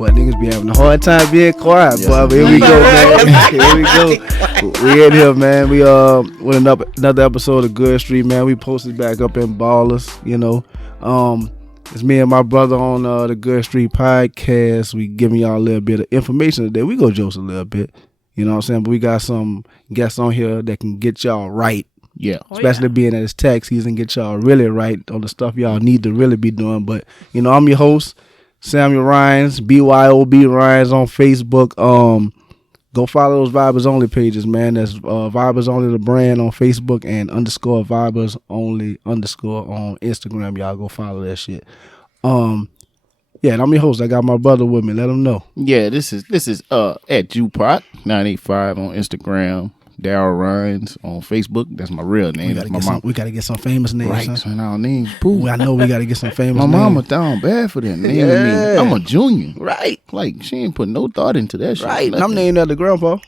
But niggas be having a hard time being quiet. Yes. But here we go, man. Here we go. We in here, man. We with another episode of Goode Street, man. We posted back up in Ballers, you know. It's me and my brother on the Goode Street podcast. We giving y'all a little bit of information today. We go joke a little bit, you know what I'm saying? But we got some guests on here that can get y'all right. Yeah. Especially being that it's tax season, get y'all really right on the stuff y'all need to really be doing. But, you know, I'm your host, Samuel Ryans, BYOB Ryans on Facebook. Go follow those Viberz Only pages, man. That's Viberz Only the brand on Facebook and _Viberz Only _ on Instagram. Y'all go follow that shit. Yeah, and I'm your host. I got my brother with me. Let him know. Yeah, this is at Jupot 985 on Instagram. Daryl Ryans on Facebook. That's my real name. That's my mom. We gotta get some famous names. Right, huh? so our names. Pooh. I know we gotta get some famous. My names. mama down bad for that name. Yeah. I'm a junior. Right. Like she ain't put no thought into that shit. Right. I'm named after grandpa.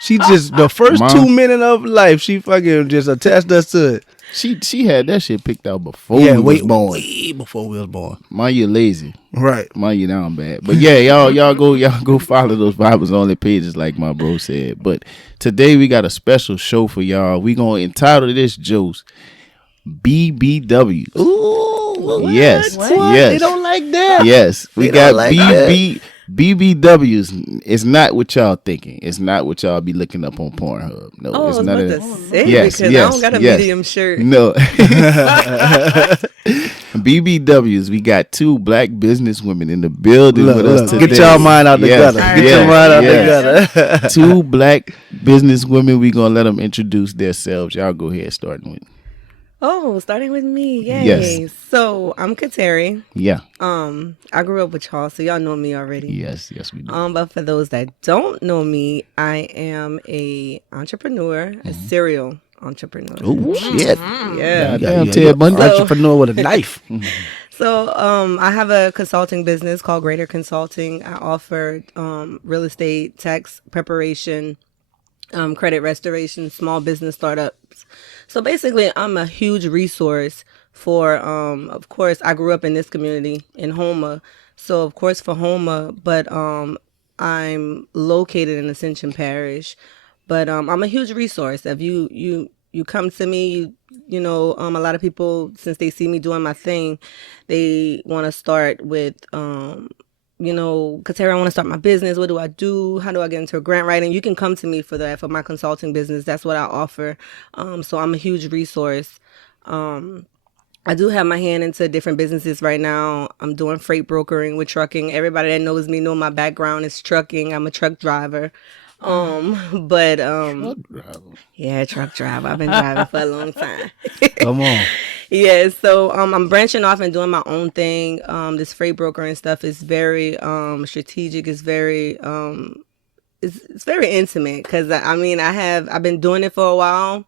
She just the first 2 minutes of life, she fucking just attached us to it. She had that shit picked out before we was born. Way before we was born. Mine, you lazy. Right. Mine, you down bad. But yeah, y'all go follow those Viberz Only pages like my bro said. But today we got a special show for y'all. We gonna entitle this Joe's BBW. Ooh. Yes. What? Yes. They don't like that. Yes. We got like BBWs. It's not what y'all thinking. It's not what y'all be looking up on Pornhub. No, it's not. Because I don't got a medium shirt. No. BBWs. We got two black business women in the building with us today. Get y'all mind out the gutter. Get your mind out the gutter. Two black business women. We gonna let them introduce themselves. Y'all go ahead, starting with. Oh, starting with me. Yay. Yes. So I'm Caterri. Yeah. I grew up with y'all, so y'all know me already. Yes, we do. But for those that don't know me, I am a entrepreneur, a serial entrepreneur. Oh shit. Yeah. Damn, Ted Bundy. Entrepreneur with a knife. So I have a consulting business called Greater Consulting. I offer real estate, tax preparation, credit restoration, small business startups. So basically, I'm a huge resource for, of course, I grew up in this community in Houma. So, of course, for Houma, but I'm located in Ascension Parish. But I'm a huge resource. If you come to me, you know, a lot of people, since they see me doing my thing, they want to start with, you know, Caterri, I want to start my business. What do I do? How do I get into grant writing? You can come to me for that, for my consulting business. That's what I offer. So I'm a huge resource. I do have my hand into different businesses right now. I'm doing freight brokering with trucking. Everybody that knows me know my background is trucking. I'm a truck driver. Truck driver. Yeah, truck driver. I've been driving for a long time. Come on. Yeah, so I'm branching off and doing my own thing. This freight broker and stuff is very strategic. It's very it's very intimate because I've been doing it for a while,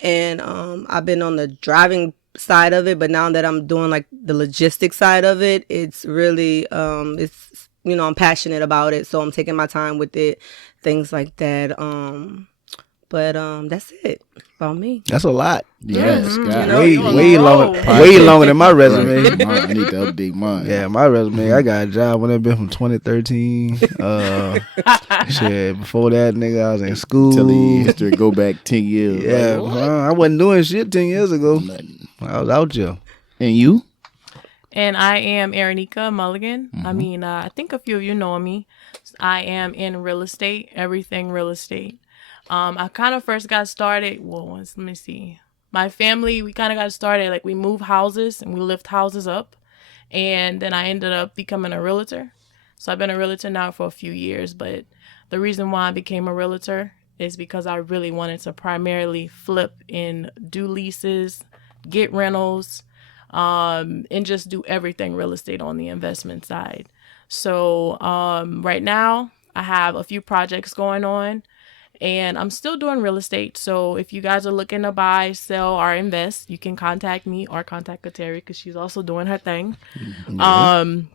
and I've been on the driving side of it, but now that I'm doing like the logistics side of it, it's really it's, you know, I'm passionate about it, so I'm taking my time with it, things like that. But that's it about me. That's a lot. Yes, way longer than my resume. I need to update mine. Yeah, my resume. I got a job when I've been from 2013. Shit, before that, nigga, I was in school. Tell the history go back 10 years. Yeah, like, I wasn't doing shit 10 years ago. Nothing. I was out here. And you? And I am Erineka Mulligan. Mm-hmm. I think a few of you know me. I am in real estate, everything real estate. I kind of first got started, let me see. My family, we kind of got started, like we move houses and we lift houses up. And then I ended up becoming a realtor. So I've been a realtor now for a few years. But the reason why I became a realtor is because I really wanted to primarily flip and do leases, get rentals, and just do everything real estate on the investment side. So right now I have a few projects going on. And I'm still doing real estate. So if you guys are looking to buy, sell, or invest, you can contact me or contact Caterri because she's also doing her thing. And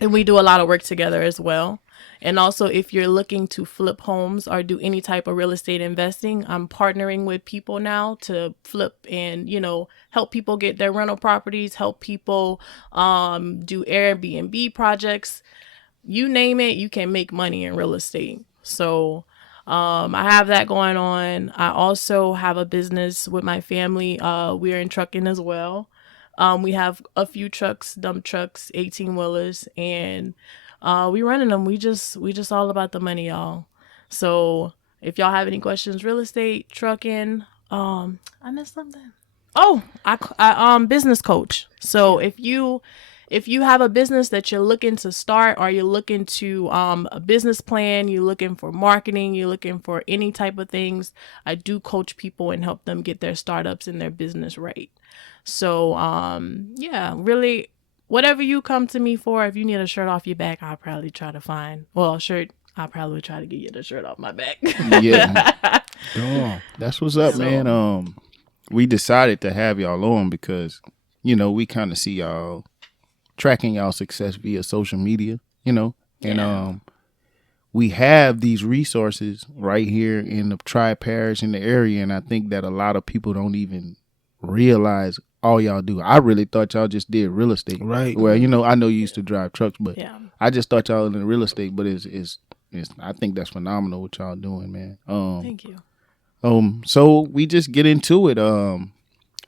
we do a lot of work together as well. And also, if you're looking to flip homes or do any type of real estate investing, I'm partnering with people now to flip and, you know, help people get their rental properties, help people do Airbnb projects. you name it, you can make money in real estate. So I have that going on. I also have a business with my family. We're in trucking as well. We have a few trucks, dump trucks, 18-wheelers, and we running them. We just all about the money, y'all. So if y'all have any questions, real estate, trucking, I missed something. Oh, I business coach. So if you have a business that you're looking to start, or you're looking to a business plan, you're looking for marketing, you're looking for any type of things, I do coach people and help them get their startups and their business right. So yeah, really, whatever you come to me for, if you need a shirt off your back, I'll probably try to find, well, I'll probably try to get you the shirt off my back. Yeah. That's what's up, man. We decided to have y'all on because, you know, we kind of see y'all tracking y'all success via social media, you know, and we have these resources right here in the tri-parish in the area, and I think that a lot of people don't even realize all y'all do. I really thought y'all just did real estate. Right. Well, you know, I know you used to drive trucks, but Yeah. I just thought y'all in real estate, but it's I think that's phenomenal what y'all doing, man. Thank you. So we just get into it.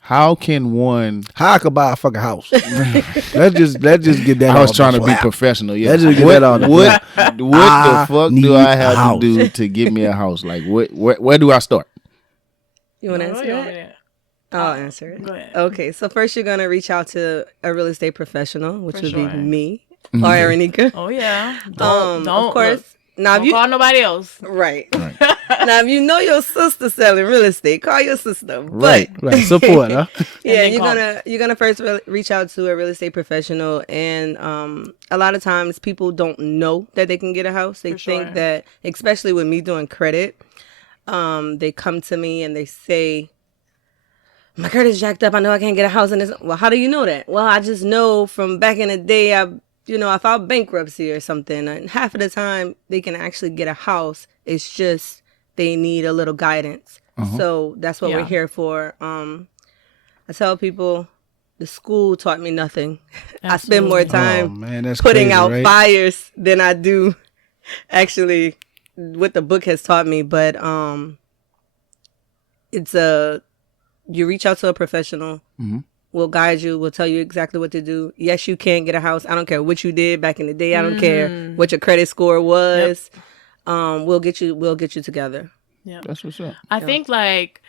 How I could buy a fucking house. let's just get that. I was off trying the to be flap. professional. Yeah. Let's just get that on the What flap. the I fuck need do I a have house. to do to get me a house? Like where do I start? You want to answer that? I'll answer it. Go ahead. Okay, so first you're gonna reach out to a real estate professional, which For would sure. be me or Erineka. Oh yeah. Of course. Look, Now, if don't you call nobody else. right. Now, if you know your sister selling real estate, call your sister. But, Right. Support, huh? yeah, then you're gonna first reach out to a real estate professional, and a lot of times people don't know that they can get a house. They For think sure. that, especially with me doing credit, they come to me and they say, "My credit's jacked up. I know I can't get a house." And this, well, how do you know that? Well, I just know from back in the day, I filed bankruptcy or something. And half of the time, they can actually get a house. It's just they need a little guidance. So that's what we're Yeah. here for. I tell people, the school taught me nothing. I spend more Absolutely. time Oh man, that's putting crazy, out right? fires than I do actually what the book has taught me. But you reach out to a professional. We'll guide you. We'll tell you exactly what to do. Yes, you can get a house. I don't care what you did back in the day. I don't care what your credit score was. We'll get you together. Yeah. That's what's up. I think, like,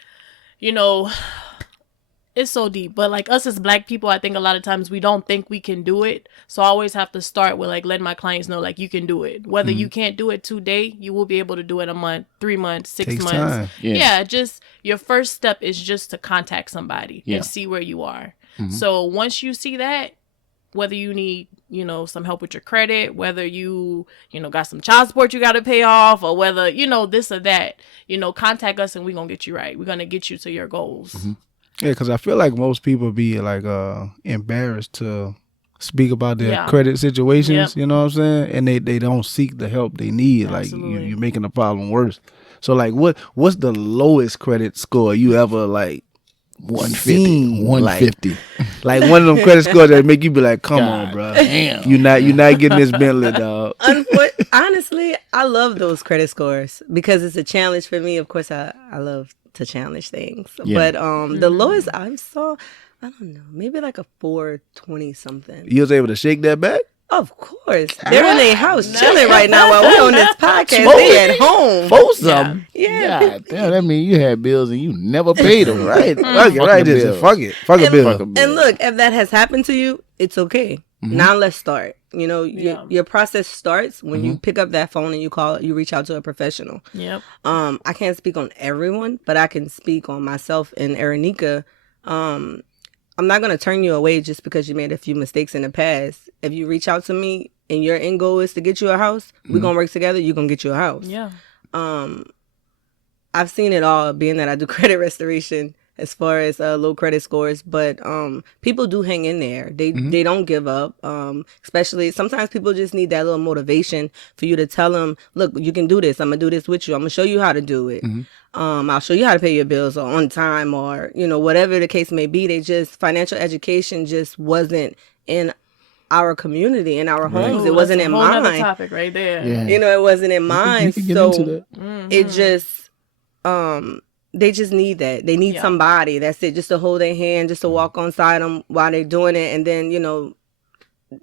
it's so deep, but like us as Black people, I think a lot of times we don't think we can do it. So I always have to start with like letting my clients know, like, you can do it. Whether you can't do it today, you will be able to do it a month, 3 months, 6 Takes months. time. Yeah. Just your first step is just to contact somebody Yeah. and see where you are. So once you see that, whether you need, some help with your credit, whether you, got some child support you got to pay off, or whether, this or that, contact us and we're going to get you right. We're going to get you to your goals. Yeah, because I feel like most people be like embarrassed to speak about their Yeah. credit situations. Yep. You know what I'm saying? And they don't seek the help they need. Absolutely. Like you're making the problem worse. So like, what's the lowest credit score you ever like? 150. 150. Like one of them credit scores that make you be like, come on, God bro. damn. You're not getting this Bentley, dog. Honestly, I love those credit scores because it's a challenge for me. Of course, I love to challenge things. Yeah. But the lowest I saw, I don't know, maybe like a 420 something. You was able to shake that back? Of course. They're in their house chilling right now while we're on this podcast. They at home. Four something. Yeah. God damn, that mean you had bills and you never paid them. Right. Fuck it, Fuck right. the Just bills. fuck it. Fuck a And bill. Fuck a bill. And look, if that has happened to you, it's okay. Now let's start. Yeah. Your process starts when you pick up that phone and you reach out to a professional. Yep. I can't speak on everyone, but I can speak on myself and Erineka. I'm not going to turn you away just because you made a few mistakes in the past. If you reach out to me and your end goal is to get you a house, we're going to work together. You're going to get you a house. Yeah. I've seen it all, being that I do credit restoration as far as low credit scores, but people do hang in there. They don't give up. Especially sometimes people just need that little motivation for you to tell them, look, you can do this. I'm gonna do this with you. I'm gonna show you how to do it. I'll show you how to pay your bills on time, or whatever the case may be. Financial education just wasn't in our community and our homes. Ooh, It wasn't in that's a whole nother mine. topic right there. Yeah. You know, it wasn't in mine. You can get So into that. it just they just need that. They need somebody. That's it. Just to hold their hand, just to walk on side them while they're doing it, and then, you know,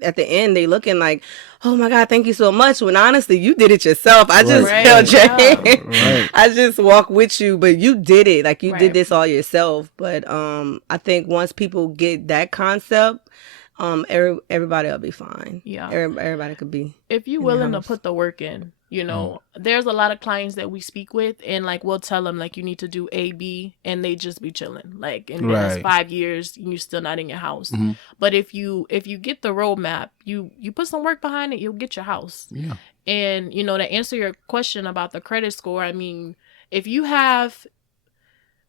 at the end they looking like, oh my God, thank you so much, when honestly you did it yourself. I just held your hand. Right. I just walk with you, but you did it. Like, you did this all yourself. But I think once people get that concept, everybody will be fine. Yeah, everybody could be. If you're willing to put the work in, you know, there's a lot of clients that we speak with, and like we'll tell them like you need to do A, B, and they just be chilling. Like, in the past 5 years, you're still not in your house. But if you get the roadmap, you put some work behind it, you'll get your house. Yeah. And you know, to answer your question about the credit score, I mean, if you have.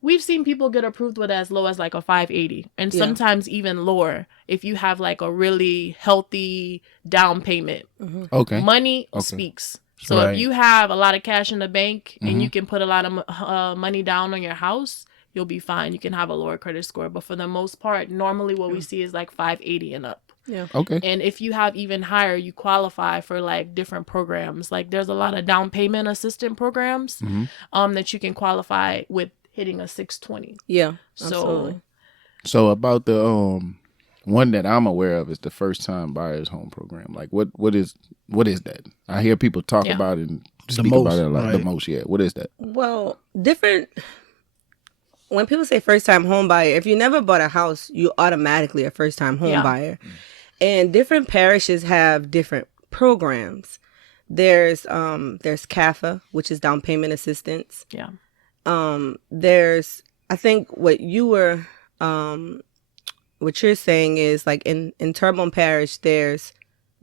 We've seen people get approved with as low as like a 580, and sometimes even lower if you have like a really healthy down payment. Okay. Money speaks. So if you have a lot of cash in the bank and you can put a lot of money down on your house, you'll be fine. You can have a lower credit score. But for the most part, normally what we see is like 580 and up. Yeah. Okay. And if you have even higher, you qualify for like different programs. Like, there's a lot of down payment assistant programs that you can qualify with hitting a 620. Yeah. Absolutely. So about the one that I'm aware of is the first time buyers home program. Like, what is that? I hear people talk about it and speak about it a lot. The most, what is that? Well, different. When people say first time home buyer, if you never bought a house, you automatically a first time home buyer. And different parishes have different programs. There's CAFA, which is down payment assistance. Yeah. There's, I think what you're saying is like in Terrebonne Parish, there's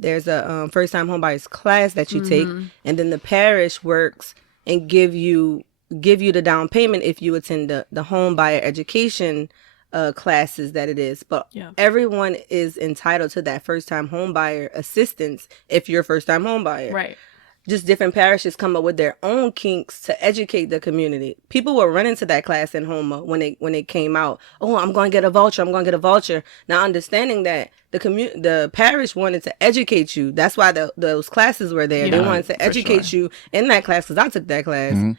a first time homebuyers class that you take, and then the parish works and give you the down payment if you attend the home buyer education classes that it is. But everyone is entitled to that first time home buyer assistance if you're a first time home buyer. Right. Just different parishes come up with their own kinks to educate the community. People were running to that class in Houma when it came out. Oh, I'm going to get a voucher. Now, understanding that the parish wanted to educate you. That's why those classes were there. They wanted to educate you in that class, because I took that class.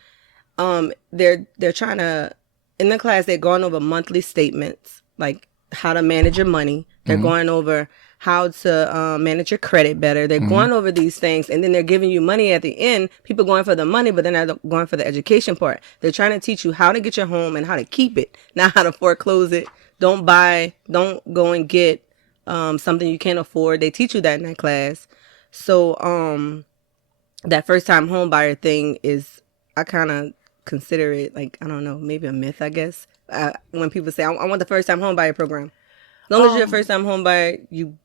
They're trying to, in the class, they're going over monthly statements, like how to manage your money. They're going over how to manage your credit better. They're going over these things, and then they're giving you money at the end. People going for the money, but they're not going for the education part. They're trying to teach you how to get your home and how to keep it, not how to foreclose it. Don't go and get something you can't afford. They teach you that in that class. So that first time home buyer thing is, I kind of consider it like, I don't know, maybe a myth, I guess. When people say, I want the first time home buyer program. As long as you're a first time home buyer, you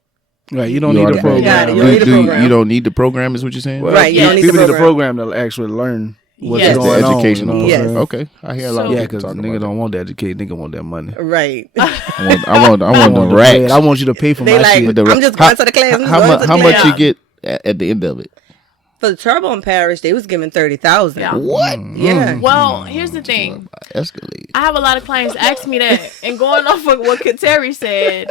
don't need a program. You don't need the program, is what you're saying? Well, right. You don't need the program to actually learn what's going on. Educational program. Yes. Okay. I hear a lot of people because nigga don't want to educate. Nigga want that money. Right. I want the racks. I want you to pay for my shit. I'm just going to the class. How much you get at the end of it? For the Terrebonne Parish, they was giving $30,000. Yeah. What? Yeah. Well, here's the thing. Escalade. I have a lot of clients ask me that, and going off of what Caterri said,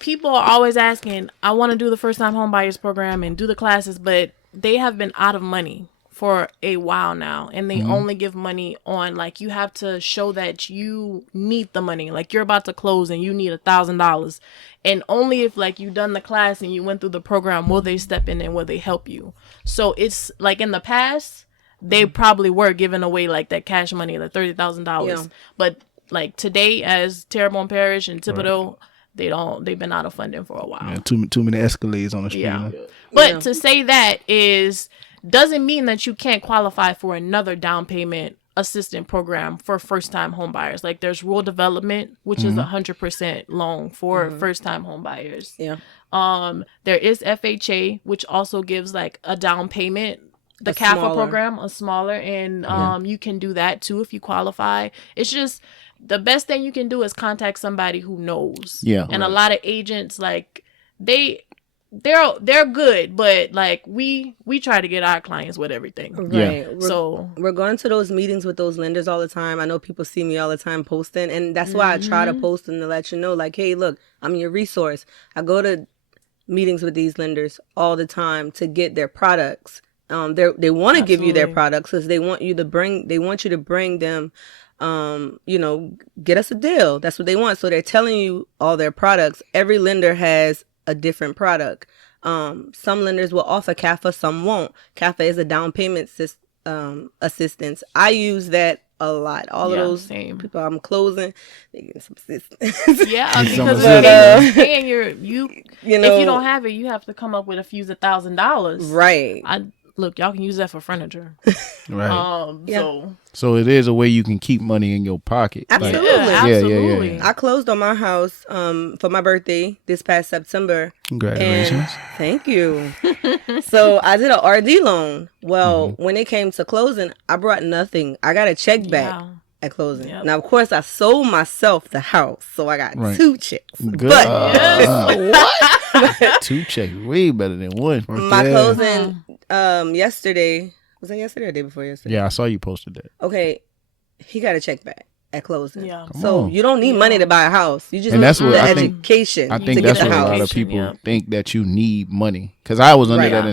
people are always asking, I want to do the first time home buyers program and do the classes, but they have been out of money for a while now, and they only give money on, like, you have to show that you need the money, like you're about to close and you need $1,000, and only if like you done the class and you went through the program will they step in and will they help you. So it's like in the past they probably were giving away like that cash money, like $30,000, but like today as Terrebonne Parish and Thibodaux, they've been out of funding for a while. Yeah, too many Escalades on the street. Yeah. But to say that doesn't mean that you can't qualify for another down payment assistant program for first time home buyers. Like there's rural development, which is 100% loan for first time home buyers. Yeah. There is FHA, which also gives like a down payment. The CAFA program, a smaller, and you can do that too if you qualify. It's just the best thing you can do is contact somebody who knows. Yeah. And a lot of agents, like they're good, but like we try to get our clients with everything. Right. Yeah. We're going to those meetings with those lenders all the time. I know people see me all the time posting, and that's why I try to post and to let you know, like, hey, look, I'm your resource. I go to meetings with these lenders all the time to get their products. They want to give you their products because they want you to bring them, get us a deal. That's what they want. So they're telling you all their products. Every lender has a different product. Some lenders will offer CAFA, some won't. CAFA is a down payment assistance. I use that a lot. All of those people I'm closing, they get some assistance. Yeah, because if you don't have it, you have to come up with a few $1,000s. Right. Look, y'all can use that for furniture. Right. So it is a way you can keep money in your pocket. Absolutely. Absolutely. I closed on my house for my birthday this past September. Congratulations. Thank you. So I did a RD loan. Well, when it came to closing, I brought nothing. I got a check back at closing. Yep. Now, of course, I sold myself the house, so I got 2 checks. Good. But what? 2 checks, way better than one. My closing yesterday. Was that yesterday or the day before yesterday? Yeah, I saw you posted that. Okay, he got a check back at closing. Yeah. So you don't need money to buy a house. You just need the education. I think that's what a lot of people think, that you need money. Because I was under that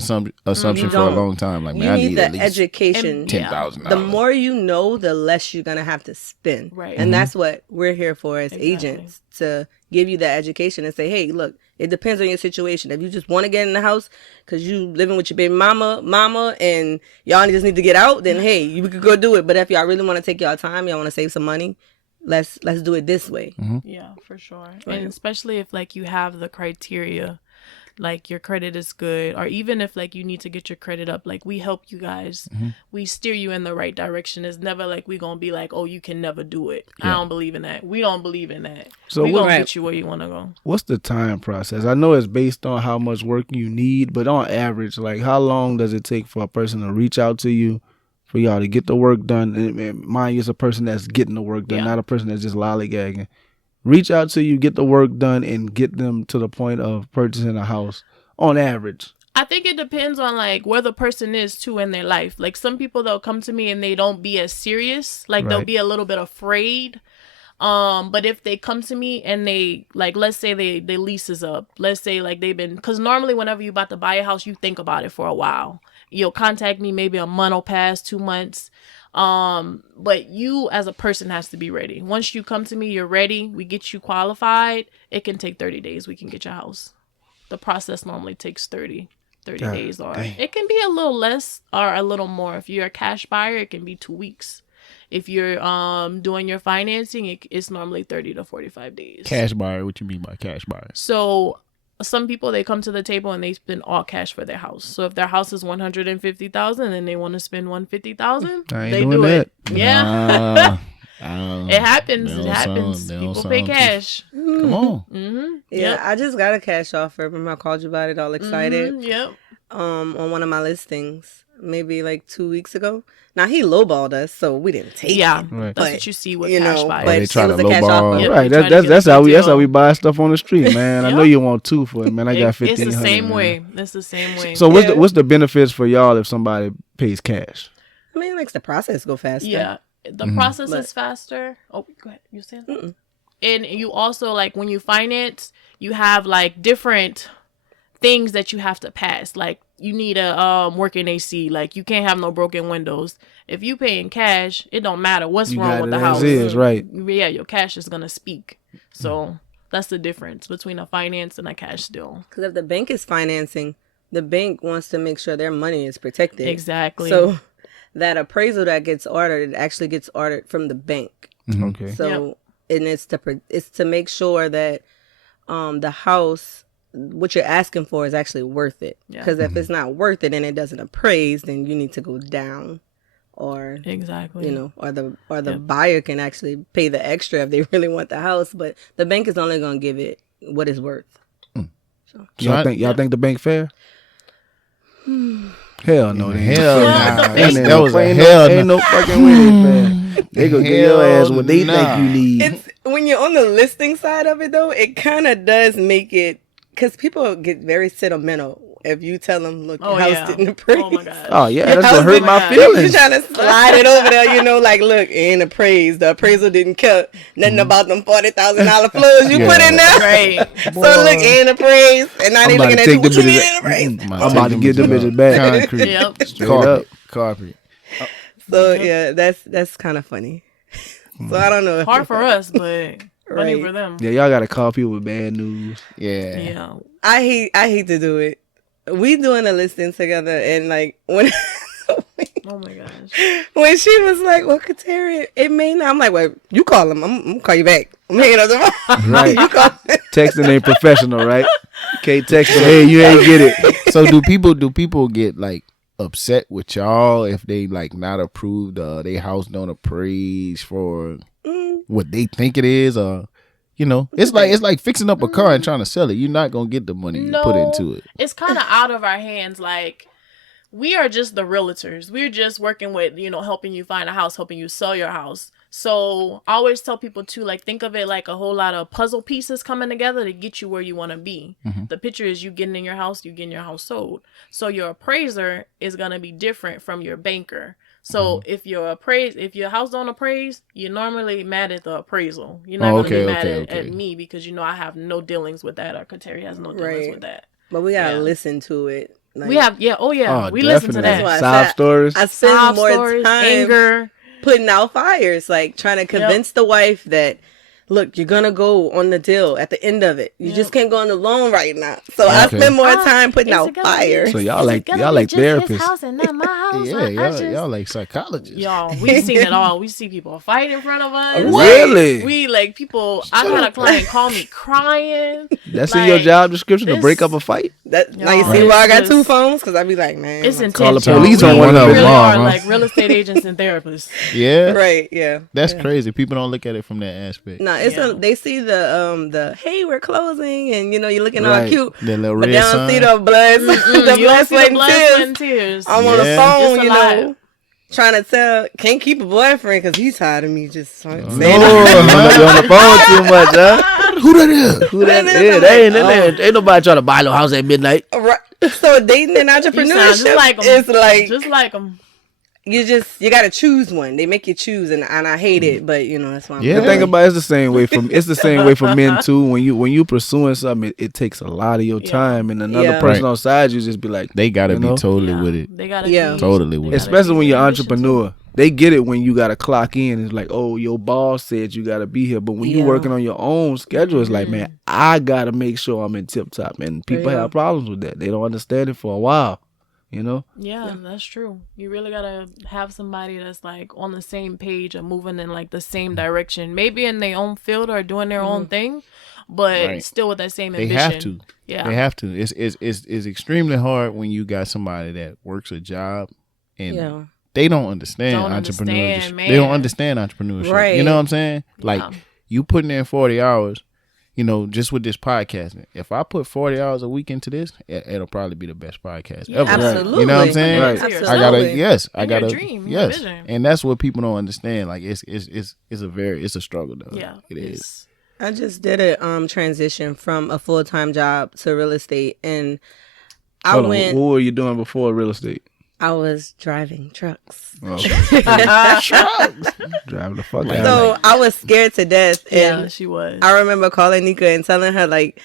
assumption for a long time. Like, man, I need the education. $10,000. The more you know, the less you're gonna have to spend. Right. And that's what we're here for as agents, to give you that education and say, hey, look, it depends on your situation. If you just want to get in the house because you living with your baby mama, and y'all just need to get out, then hey, you could go do it. But if y'all really want to take y'all time, y'all want to save some money, let's do it this way. Yeah, for sure. Right. And especially if like you have the criteria, like your credit is good, or even if like you need to get your credit up, like we help you guys. We steer you in the right direction. It's never like we gonna be like, oh, you can never do it. I don't believe in that. We don't believe in that. So we gonna get you where you want to go. What's the time process? I know it's based on how much work you need, but on average, like how long does it take for a person to reach out to you, for y'all to get the work done? And mind you, it's a person that's getting the work done, not a person that's just lollygagging. Reach out to you, get the work done, and get them to the point of purchasing a house on average. I think it depends on like where the person is too in their life. Like some people, they'll come to me and they don't be as serious. Like they'll be a little bit afraid. But if they come to me and they like, let's say they lease is up. Let's say like they've been, because normally whenever you're about to buy a house, you think about it for a while. You'll contact me, maybe a month will pass, 2 months. But you as a person has to be ready. Once you come to me, you're ready. We get you qualified. It can take 30 days. We can get your house. The process normally takes 30 days, or it can be a little less or a little more. If you're a cash buyer, it can be 2 weeks. If you're doing your financing, it's normally 30 to 45 days. Cash buyer, what you mean by cash buyer? So some people, they come to the table and they spend all cash for their house. So if their house is $150,000 and they want to spend $150,000, they do it. Yeah. It happens. It happens. People pay cash. Come on. Yeah, I just got a cash offer. Remember I called you about it, all excited. On one of my listings, maybe like 2 weeks ago. Now he lowballed us, so we didn't take it. That's what you see with cash buyers. But they try to lowball. Right, that's how we buy stuff on the street, man. I know you want 2 for it, man. I got 1500. It's the same way. It's the same way. So what's the benefits for y'all if somebody pays cash? I mean, it makes the process go faster. Yeah, the process is faster. Oh, go ahead. You saying? And you also, like, when you finance, you have like different things that you have to pass. Like you need a working AC. Like you can't have no broken windows. If you pay in cash, it don't matter what's wrong with the house. Right? Yeah, your cash is gonna speak. So that's the difference between a finance and a cash deal. Because if the bank is financing, the bank wants to make sure their money is protected. Exactly. So that appraisal that gets ordered, it actually gets ordered from the bank. Okay. So and it's to make sure that the house, what you're asking for, is actually worth it. Because if it's not worth it and it doesn't appraise, then you need to go down, or or the buyer can actually pay the extra if they really want the house, but the bank is only going to give it what it's worth. So y'all think the bank fair? Hell no, hell no. That was a hell no. Ain't no fucking way they fair. They gonna give your ass what they think you need. It's when you're on the listing side of it though, it kind of does make it, because people get very sentimental. if you tell them, look, Oh, your house yeah. didn't appraise. Oh, my gosh. Oh yeah, Your that's house what hurt didn't- my You feelings. trying to slide it over there, you know, like, look, it ain't appraised. The appraisal didn't care nothing about them $40,000 floors you put in there. Right. So look, it ain't appraised, and now I'm they about looking to at take you. the What you mean bitches. it ain't appraised? I'm about to get the bitches back. Concrete. Yep. Straight up. Carpet. So yeah, that's kind of funny. So I don't know. If Hard for us, but funny Right. for them. Yeah, y'all gotta call people with bad news. Yeah. Yeah. I hate to do it. We doing a listing together, and like when Oh my gosh. when she was like, "Well, Caterri, it may not," I'm like, "Well, you call him. I'm gonna call you back. I'm hanging up the phone. Right. You call him." Texting ain't professional, right? Can't text them, hey, you ain't get it. So do people get like upset with y'all if they like not approved they house don't appraise for what they think it is, or you know, it's like fixing up a car and trying to sell it. You're not gonna get the money you put into it. It's kind of out of our hands. Like, we are just the realtors. We're just working with, you know, helping you find a house, helping you sell your house. So I always tell people too, like, think of it like a whole lot of puzzle pieces coming together to get you where you want to be. The picture is you getting in your house, you getting your house sold. So your appraiser is going to be different from your banker. So if your house don't appraise, you're normally mad at the appraisal. You're not going to be mad at me because, you know, I have no dealings with that, or Caterri has no dealings with that. But we gotta listen to it. Like, We have, we listen to definitely. that. why I Sob said- stories. I spend Sob more stories, time anger. putting out fires, like trying to convince the wife that, look, you're gonna go on the deal at the end of it. You just can't go on the loan right now. So I spend more time putting out fires. So y'all like therapists. House and not my house. Y'all like psychologists. Y'all, we've seen it all. We see people fight in front of us. Really? We like people. I had a client call me crying. That's in your Like, job description to this- break up a fight? That now you Y'all, see why I got it's two just- phones? Because I be like, man, It's like, intense. Call the police y'all. on We one of them, really are huh? like real estate agents and therapists. Yeah, right, yeah. that's crazy. People don't look at it from that aspect. No, it's Yeah. they see the hey, we're closing, and you know you're looking all Right. cute, That little but red they don't sign. see the blood, the You don't blood, see sweat, the and blood, tears. sweat, and tears. I'm on the Yeah. phone, It's a you lot. know, trying to tell, can't keep a boyfriend because he's tired of me just saying Oh, you on the phone too much, huh? Who that is? Who that is? is? Ain't nobody trying to buy no house at midnight. Right. So dating and You sound entrepreneurship just like 'em. is like Just like them. you got to choose one. They make you choose, and I hate it, but you know that's why. Yeah. The thing about it's the same way for men too. When you pursuing something, it takes a lot of your time, and another Yeah. person Right. on side you just be like, They gotta You be know? totally with it. They gotta Yeah. be, Totally with it. especially when you're an ambition, too. entrepreneur. They get it when you got to clock in. It's like, oh, your boss said you got to be here. But when Yeah. you're working on your own schedule, it's like, man, I got to make sure I'm in tip top. And people Yeah. have problems with that. They don't understand it for a while, you know? Yeah, that's true. You really gotta have somebody that's like on the same page or moving in like the same direction. Maybe in their own field or doing their own thing, but Right. still with that same They ambition. have to. Yeah. They have to. It's extremely hard when you got somebody that works a job and Yeah. they don't understand Don't entrepreneurship. understand, They don't man. understand entrepreneurship. Right. You know what I'm saying? Like Yeah. you putting in 40 hours, you know, just with this podcasting. If I put 40 hours a week into this, it'll probably be the best podcast ever. Absolutely. You know what I'm saying? Right. Absolutely. I gotta, yes, I And your gotta, dream, your yes, vision. and that's what people don't understand. Like it's a struggle though. Yeah. it is. I just did a transition from a full-time job to real estate, and I Hold on, went. what were you doing before real estate? I was driving trucks. Oh, driving the fuck out. So I was scared to death, Yeah, and she was. I remember calling Nika and telling her like,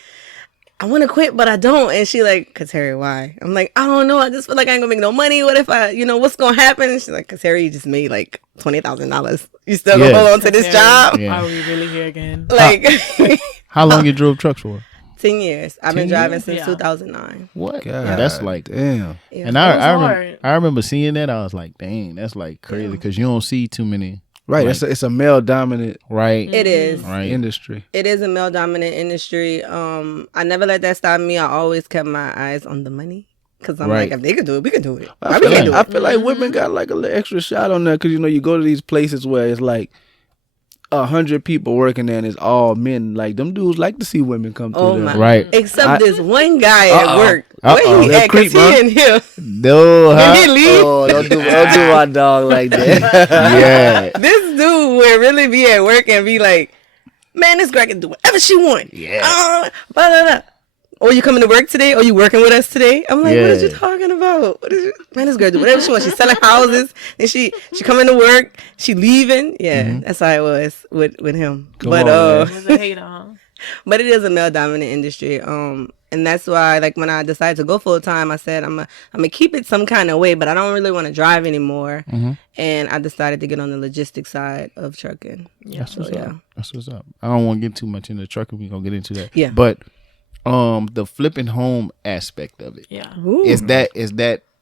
I want to quit, but I don't. And she like, Caterri, why? I'm like, I don't know. I just feel like I ain't gonna make no money. What if I, what's gonna happen? And she's like, Caterri, you just made like $20,000. You still gonna Yeah. hold on to this job? Yeah. Are we really here again? Like How long you drove trucks for? 10 years. I've been 10 driving years? since Yeah. 2009. What? God, That's like, damn. Yeah. and It was I hard. remember seeing that. I was like, dang, that's like crazy because you don't see too many. Right, Like- it's a male dominant Right. It is. Right. industry. It is a male dominant industry. I never let that stop me. I always kept my eyes on the money. Cause I'm Right. like, if they can do it, we can do it. Why I we feel, can't like, do I it? feel like women got like a little extra shot on that because you go to these places where it's like 100 people working there and it's all men. Like them dudes like to see women come through Oh there. my! Right. Except this one guy at work. Where he That at? Cause creep, he huh? in here. No, When he leave, Oh, don't do my dog like that. yeah. this dude would really be at work and be like, "Man, this girl can do whatever she want." Yeah. Blah, blah, blah. "Oh, you coming to work today? Oh, you working with us today?" I'm like, "What are you Yeah. talking about? Man, this girl do whatever she wants. She's selling houses, and she coming to work, she leaving. Yeah, that's how it was with him. Come But on, It was a hater, huh? but it is a male dominant industry. And that's why, like, when I decided to go full time, I said I'm gonna keep it some kind of way, but I don't really want to drive anymore. And I decided to get on the logistics side of trucking. That's So, what's up. That's what's up. I don't want to get too much into trucking. We're gonna get into that. Yeah. But the flipping home aspect of it. Yeah. Ooh. Is that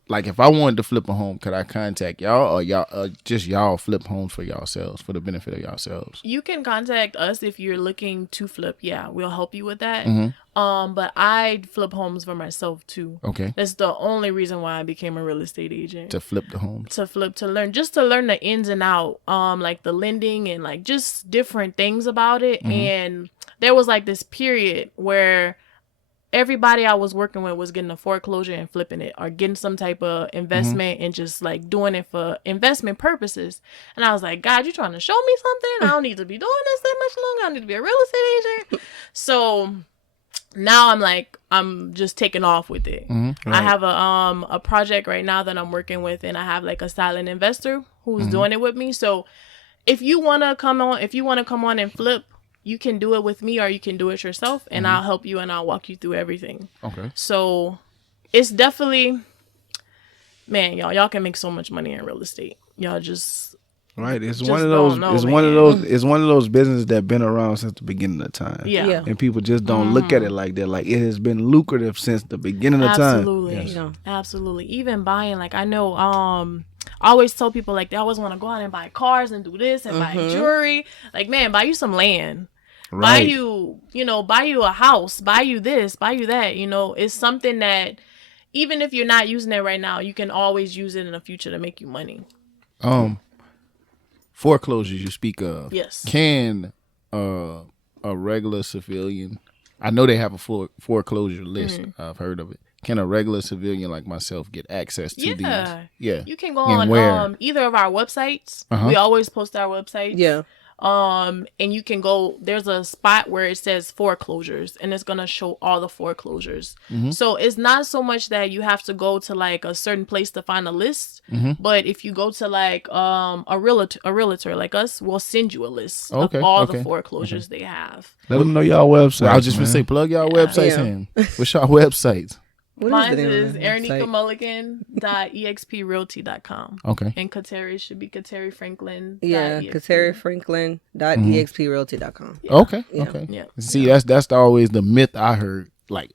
like, if I wanted to flip a home, could I contact y'all, or y'all just y'all flip homes for yourselves, for the benefit of yourselves? You can contact us if you're looking to flip. Yeah, we'll help you with that. Mm-hmm. But I flip homes for myself too. Okay. That's the only reason why I became a real estate agent. To flip the homes. To flip, to learn the ins and out, like the lending and like just different things about it. And there was like this period where everybody I was working with was getting a foreclosure and flipping it, or getting some type of investment and just like doing it for investment purposes. And I was like, God, you trying to show me something? I don't need to be doing this that much longer. I don't need to be a real estate agent. So now I'm just taking off with it. I have a project right now that I'm working with, and I have like a silent investor who's doing it with me. So if you want to come on and flip, you can do it with me, or you can do it yourself, and I'll help you and I'll walk you through everything. Okay. So it's definitely, man, y'all can make so much money in real estate. Y'all just Right, it's Just one of don't those. know, It's man. one of those. It's one of those businesses that been around since the beginning of time. yeah. And people just don't look at it like that. Like, it has been lucrative since the beginning of time. Absolutely. Yes. Absolutely. Even buying, like, I know, I always tell people, like, they always want to go out and buy cars and do this and buy jewelry. Like, man, buy you some land. Buy Right. buy you a house, buy you this, buy you that. It's something that even if you're not using it right now, you can always use it in the future to make you money. Foreclosures you speak of. Yes. Can a regular civilian, I know they have a foreclosure list. I've heard of it. Can a regular civilian like myself get access to these? Yeah. You can go And on where? either of our websites. We always post our websites. Yeah. And you can go, there's a spot where it says foreclosures, and it's going to show all the foreclosures. So it's not so much that you have to go to like a certain place to find a list, but if you go to like a realtor like us, we'll send you a list of all the foreclosures they have. Let them know y'all website. Well, I was just gonna say, plug y'all websites Yeah. in. What's y'all websites? What Mine the name is of the website? erinecamulligan.exprealty.com. Okay. And Caterri should be Caterri Franklin. Yeah, CaterriFranklin.exprealty.com. Okay. Yeah. Okay. Yeah. See, that's always the myth I heard. Like,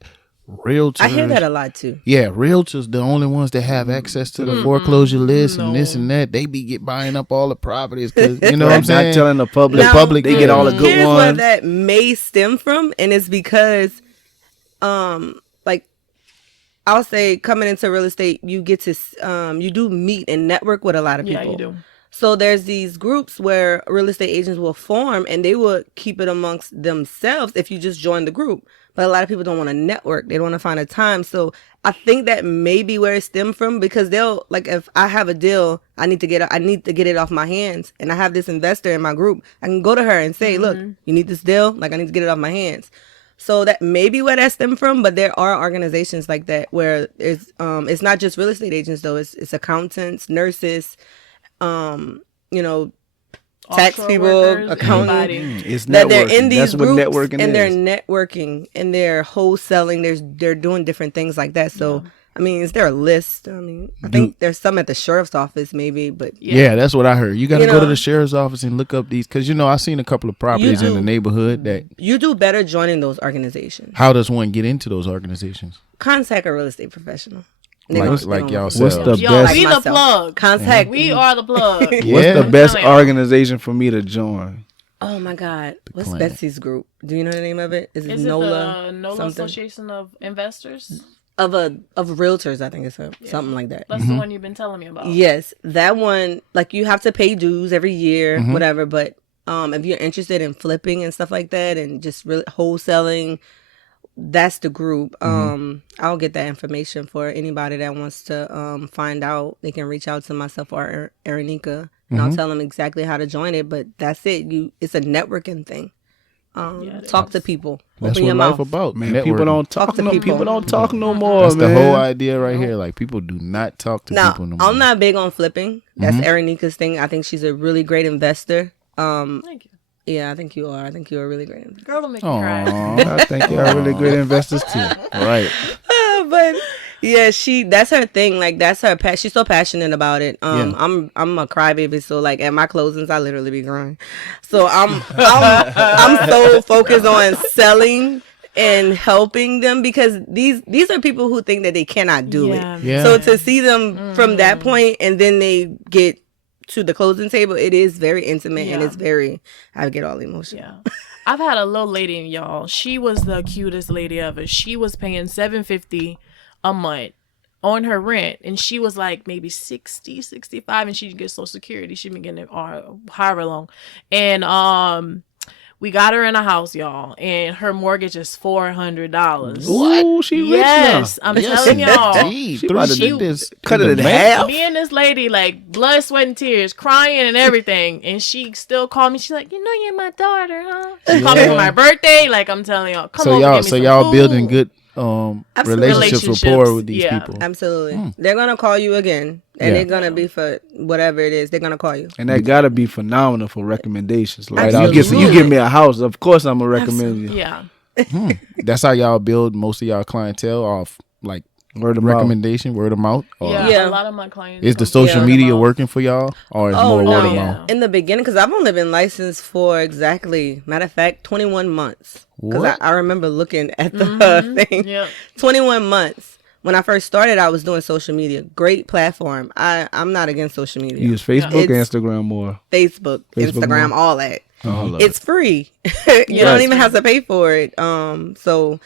realtors. I hear that a lot too. Yeah, realtors the only ones that have access to the foreclosure list and this and that. They be buying up all the properties because you know what I'm saying. Not telling the public. Now, The public, they get all the good Here's where ones. that may stem from, and it's because, like, I'll say coming into real estate, you get to, you do meet and network with a lot of people. Yeah, you do. So there's these groups where real estate agents will form, and they will keep it amongst themselves if you just join the group. But a lot of people don't want to network. They don't want to find a time. So I think that may be where it stemmed from, because they'll, like, if I have a deal, I need to get it off my hands, and I have this investor in my group, I can go to her and say, look, you need this deal? Like, I need to get it off my hands. So that may be where that stemmed from, but there are organizations like that where it's not just real estate agents though. It's accountants, nurses, tax Offshore people, workers, accountants. anybody. It's That networking. they're in these That's what groups networking and they're is. networking and they're wholesaling. They're doing different things like that. So I mean, is there a list? I mean, I think there's some at the sheriff's office maybe, but Yeah, that's what I heard. You got to You go to know. the sheriff's office and look up these because I seen a couple of properties in do. the neighborhood that. you do better joining those organizations. How does one get into those organizations? Contact a real estate professional. They Like gonna- like they y'all gonna- What's sell. the Yo, best? we the myself. plug. Contact. We are the plug. What's Yeah. the best Telling you. organization for me to join? Oh my God. What's Clan. Betsy's group? Do you know the name of it? Is it Is it NOLA? the NOLA something? Association of Investors? Of realtors, I think it's something like that. That's the one you've been telling me about. Yes, that one, like, you have to pay dues every year, whatever. But if you're interested in flipping and stuff like that, and just really wholesaling, that's the group. I'll get that information for anybody that wants to find out. They can reach out to myself or Erineka, and I'll tell them exactly how to join it. But that's it. It's a networking thing. Talk to people. That's Open what your life mouth. about, Man, networking. people don't talk. Talk to no, people. people don't talk no more. That's man. the whole idea right here. Like, people do not talk to Now, people no more. I'm not big on flipping. That's Erineka's thing. I think she's a really great investor. Thank you. Yeah, I think you are. I think you're a really great investor. Girl, don't make me cry. Aw, I think y'all really great investors too. Right. But yeah, that's her thing. Like, that's her passion. She's so passionate about it. Yeah. I'm a crybaby, so like at my closings, I literally be crying. So I'm so focused on selling and helping them, because these are people who think that they cannot do it. Yeah. So to see them from that point, and then they get to the closing table, it is very intimate and it's very, I get all emotional. Yeah. I've had a little lady, y'all. She was the cutest lady ever. She was paying $750 a month on her rent, and she was like maybe 60, 65, and she'd get Social Security. She'd been getting it however long. And we got her in a house, y'all, and her mortgage is $400. Ooh, she rich Yes, now. I'm telling y'all. Indeed. She about to Three do digits cut to it in the bank. half. Me and this lady, like, blood, sweat, and tears, crying and everything. And she still called me. She's like, you know, you're my daughter, huh? She called me for my birthday. Like, I'm telling y'all, come over, give me some y'all food. building good relationships, rapport with these Yeah. people. Absolutely. They're going to call you again, and they're going to be for whatever it is. They're going to call you. And that gotta be phenomenal for recommendations. Like Absolutely. you give me a house, of course I'm gonna recommend you. Yeah. That's how y'all build most of y'all clientele off, like, Word of mouth. recommendation, word of mouth. Or Yeah. A lot of my clients. is the come social from media word of mouth. working for y'all, or is Oh, more no. word of Yeah. mouth? In the beginning, because I've only been licensed for exactly, matter of fact, 21 months. Because What? I remember looking at the thing. Yep. 21 months. When I first started, I was doing social media. Great platform. I'm not against social media. You use Facebook, It's- Instagram, or Facebook, Instagram, more? all that. Oh, It's free. You don't even have to pay for it. So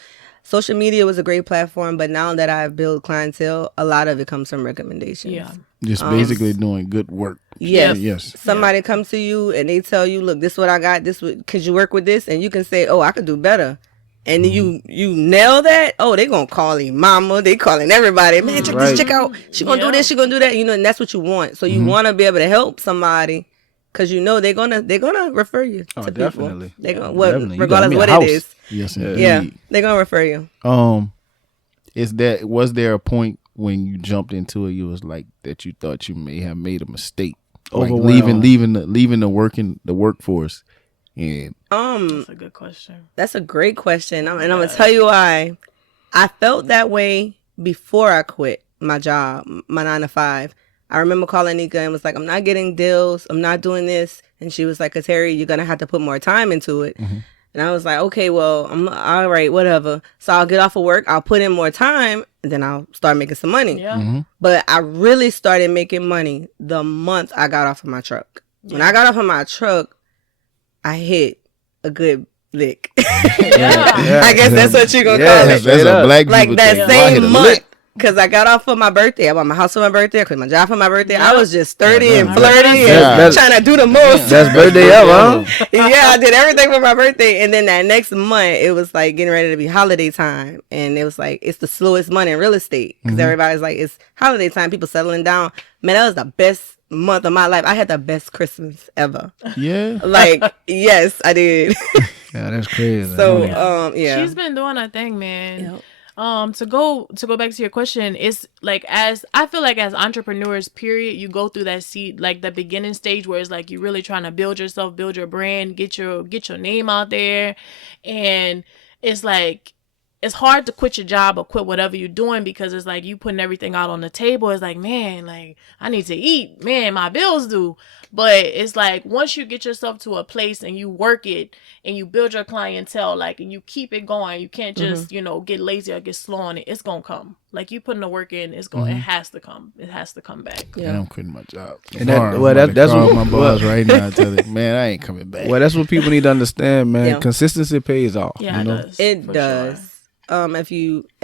social media was a great platform, but now that I've built clientele, a lot of it comes from recommendations. Yeah. Just basically doing good work. Yes. Yes. Somebody comes to you and they tell you, look, this is what I got. Could you work with this? And you can say, oh, I could do better. And you nail that. Oh, they gonna call him mama. They calling everybody. Man, check this chick out. She gonna do this. She gonna do that. You know, and that's what you want. So you want to be able to help somebody, because you know they're gonna refer you to people. definitely. They're gonna Definitely. You got regardless me a what house. it is. Yes, indeed. Yeah, they're gonna refer you. Was there a point when you jumped into it, you was like that you thought you may have made a mistake, like Overwhelmed. leaving the workforce, and That's a good question. That's a great question, and I'm gonna tell you why. I felt that way before I quit my job, my 9 to 5. I remember calling Nika and was like, I'm not getting deals. I'm not doing this. And she was like, Caterri, you're going to have to put more time into it. And I was like, okay, well, I'm all right, whatever. So I'll get off of work. I'll put in more time, and then I'll start making some money. Yeah. But I really started making money the month I got off of my truck. When I got off of my truck, I hit a good lick. I guess that's what you're going to call it. that's a black Like people that thing. Well, I hit a same lick. month, because I got off for my birthday. I bought my house for my birthday. I quit my job for my birthday. I was just sturdy and flirty Yeah. and trying to do the most. That's birthday ever, huh? Yeah, I did everything for my birthday. And then that next month, it was like getting ready to be holiday time. And it was like, it's the slowest month in real estate. Because everybody's like, it's holiday time. People settling down. Man, that was the best month of my life. I had the best Christmas ever. Yeah. Like, yes, I did. Yeah, that's crazy. So, Yeah. She's been doing her thing, man. Yep. To go back to your question, it's like, as I feel like as entrepreneurs, period, you go through that like the beginning stage where it's like you're really trying to build yourself, build your brand, get your name out there, and it's like it's hard to quit your job or quit whatever you're doing, because it's like you putting everything out on the table. It's like, man, like I need to eat, man, my bills due. But it's like once you get yourself to a place and you work it and you build your clientele, like, and you keep it going, you can't just, get lazy or get slow on it. It's going to come. Like you putting the work in, it has to come. It has to come back. And I'm quitting my job. And that's what what my boss right now. Tell them, man, I ain't coming back. Well, that's what people need to understand, man. Yeah. Consistency pays off. Yeah, you know? it does. It for does. sure. If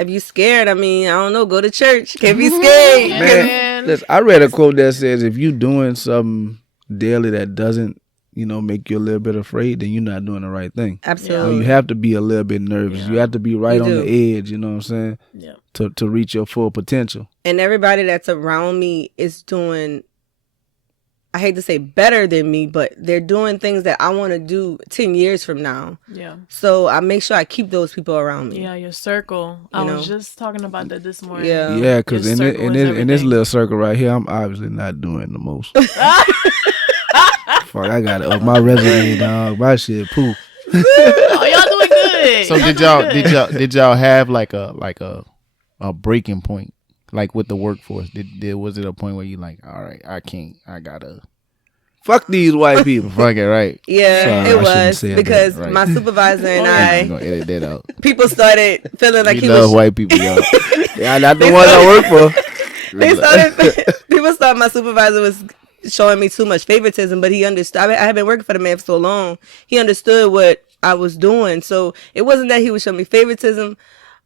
you scared, I mean, I don't know, go to church. Can't be scared. Man. Listen, I read a quote that says, if you doing something daily that doesn't, make you a little bit afraid, then you're not doing the right thing. Absolutely. You have to be a little bit nervous. Yeah. You have to be right You on do. the edge, you know what I'm saying? Yeah. To reach your full potential. And everybody that's around me is doing I hate to say better than me, but they're doing things that I want to do 10 years from now. Yeah. So I make sure I keep those people around me. Yeah, your circle. I was just talking about that this morning. Yeah. Yeah, because in this little circle right here, I'm obviously not doing the most. Fuck, I got to up my resume, dog. My shit, poof. Oh, y'all doing good. So did y'all have like a breaking point, like with the workforce? Was it a point where you like, all right, I gotta Fuck these white people. fuck it, right? Yeah, Sorry, it I shouldn't was say because that, right. my supervisor and I'm gonna I, edit that out. people started feeling like We he love was. white people, y'all. Yeah, not the ones I work for. People thought my supervisor was showing me too much favoritism, but he understood. I had been working for the man for so long. He understood what I was doing, so it wasn't that he was showing me favoritism,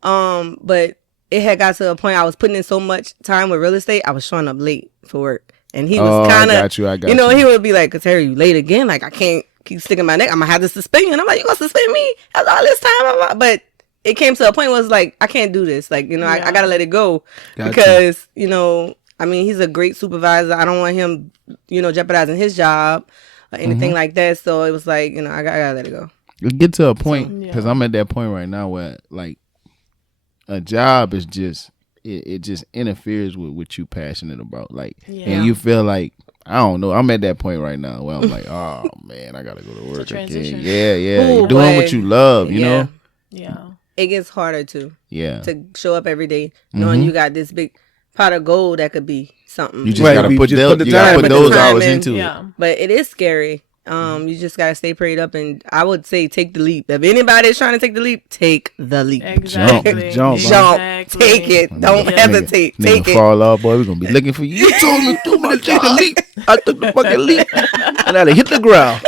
but it had got to a point I was putting in so much time with real estate, I was showing up late for work, and he was kind of, I got you. he would be like, "Caterri, you late again? Like I can't keep sticking my neck. I'm gonna have to suspend you." And I'm like, "You gonna suspend me after all this time?" But it came to a point where it was like, I can't do this. Like, I gotta let it go because I mean, he's a great supervisor. I don't want him, jeopardizing his job or anything like that. So it was like, I gotta let it go. You get to a point, because I'm at that point right now where like a job is just it just interferes with what you passionate about, like, and you feel like, I don't know, I'm at that point right now where I'm like, oh man, I gotta go to work again. Yeah. Ooh, You're doing what you love, you know. Yeah. It gets harder too. Yeah. To show up every day knowing you got this big pot of gold that could be something. You just gotta put those hours into it. But it is scary. You just gotta stay prayed up, and I would say take the leap. If anybody is trying to take the leap, take the leap. Exactly. Jump. Take it. Don't hesitate. Take it. Fall off, boy. We're gonna be looking for you. You told me to take the leap. I took the fucking leap, and I hit the ground.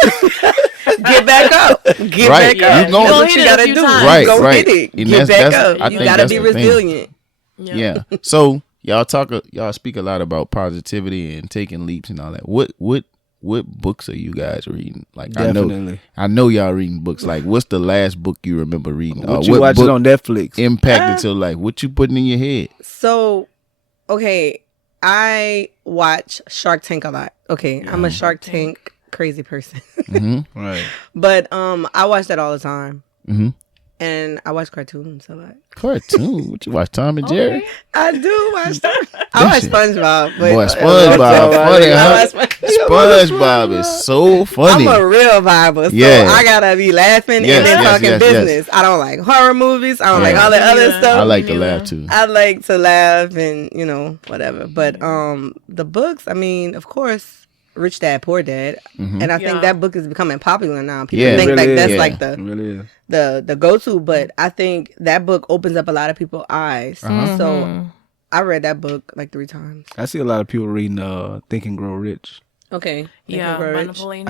Get back up. Get Right. back up. You gonna That's what you gotta do. Right, Go right. hit it. And Get back up. I You think gotta that's be the thing. resilient. Yeah. So y'all speak a lot about positivity and taking leaps and all that. What books are you guys reading? Like, Definitely. I know y'all reading books. Like, what's the last book you remember reading? What you watching on Netflix? Impacted to like what you putting in your head? So, okay, I watch Shark Tank a lot. Okay, I'm a Shark Tank crazy person. Right. But I watch that all the time. Mm-hmm. And I watch cartoons a lot. Cartoon? What you watch? Tom and Jerry? I do watch them. I watch SpongeBob. But Boy, SpongeBob funny, huh? SpongeBob is so funny. I'm a real viber, so I gotta be laughing and then talking business. I don't like horror movies. I don't like all the other stuff. I like to laugh too. I like to laugh and whatever. But the books, I mean, of course, Rich Dad Poor Dad, and I think that book is becoming popular now. People think like that's like the go-to, but I think that book opens up a lot of people's eyes. So I read that book like 3 times. I see a lot of people reading Think and Grow Rich. Okay. I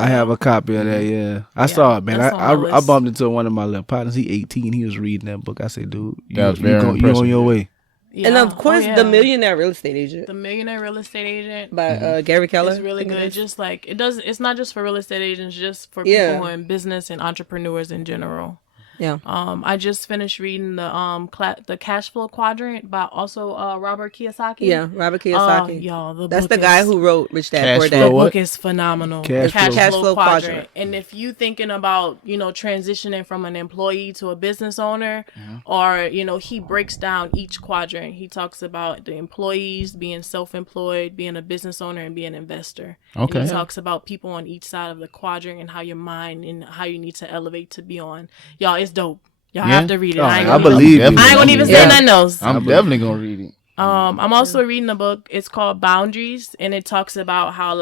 have a copy of that, yeah. I saw it, man. I bumped into one of my little partners. He 18. He was reading that book. I said, dude, you on your way. Yeah. And of course, The Millionaire Real Estate Agent. The Millionaire Real Estate Agent by Gary Keller. It's really good. Just like it's not just for real estate agents, just for people in business and entrepreneurs in general. Yeah. I just finished reading the Cash Flow Quadrant by also Robert Kiyosaki. Yeah, Robert Kiyosaki. Y'all, that's the guy who wrote Rich Dad Poor Dad. The book is phenomenal. Cash Flow Quadrant. And if you thinking about transitioning from an employee to a business owner, or he breaks down each quadrant. He talks about the employees being self-employed, being a business owner, and being an investor. Okay. And he talks about people on each side of the quadrant and how your mind and how you need to elevate to be on. Y'all, it's dope. Y'all have to read it. I believe I ain't gonna even say nothing else. I'm definitely gonna read it. I'm also reading a book. It's called Boundaries, and it talks about how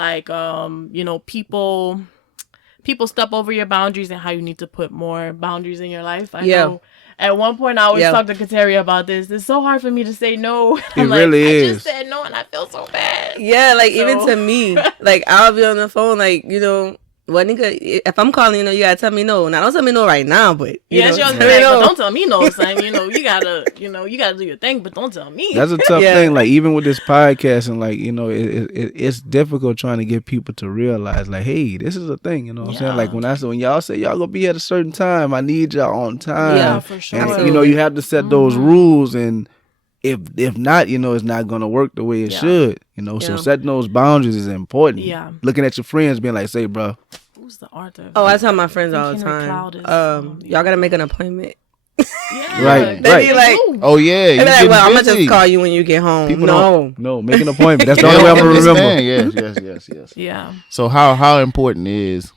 people step over your boundaries and how you need to put more boundaries in your life. I know. At one point, I always talk to Caterri about this. It's so hard for me to say no. I'm really is. I just said no, and I feel so bad. Yeah, even to me, I'll be on the phone, well, nigga, if I'm calling, you gotta tell me no. Now, don't tell me no right now, but but don't tell me no, son. You gotta do your thing, but don't tell me. That's a tough thing. Like, even with this podcast, and it's difficult trying to get people to realize, like, hey, this is a thing. You know what I'm saying? Like, when y'all say y'all gonna be at a certain time, I need y'all on time. Yeah, for sure. And you have to set those rules, and if not, it's not gonna work the way it Yeah. should. So setting those boundaries is important. Yeah. Looking at your friends, being like, say, bro. Who's the author? Oh, I tell my friends all the Henry time. Cloud is, Y'all gotta make an appointment. Yeah, Right, They right. be like, Oh yeah, they you be like, getting well, I'm gonna busy. just call you when you get home. People No. No, make an appointment. That's the only way I'm gonna remember. Yes. Yeah. So how important is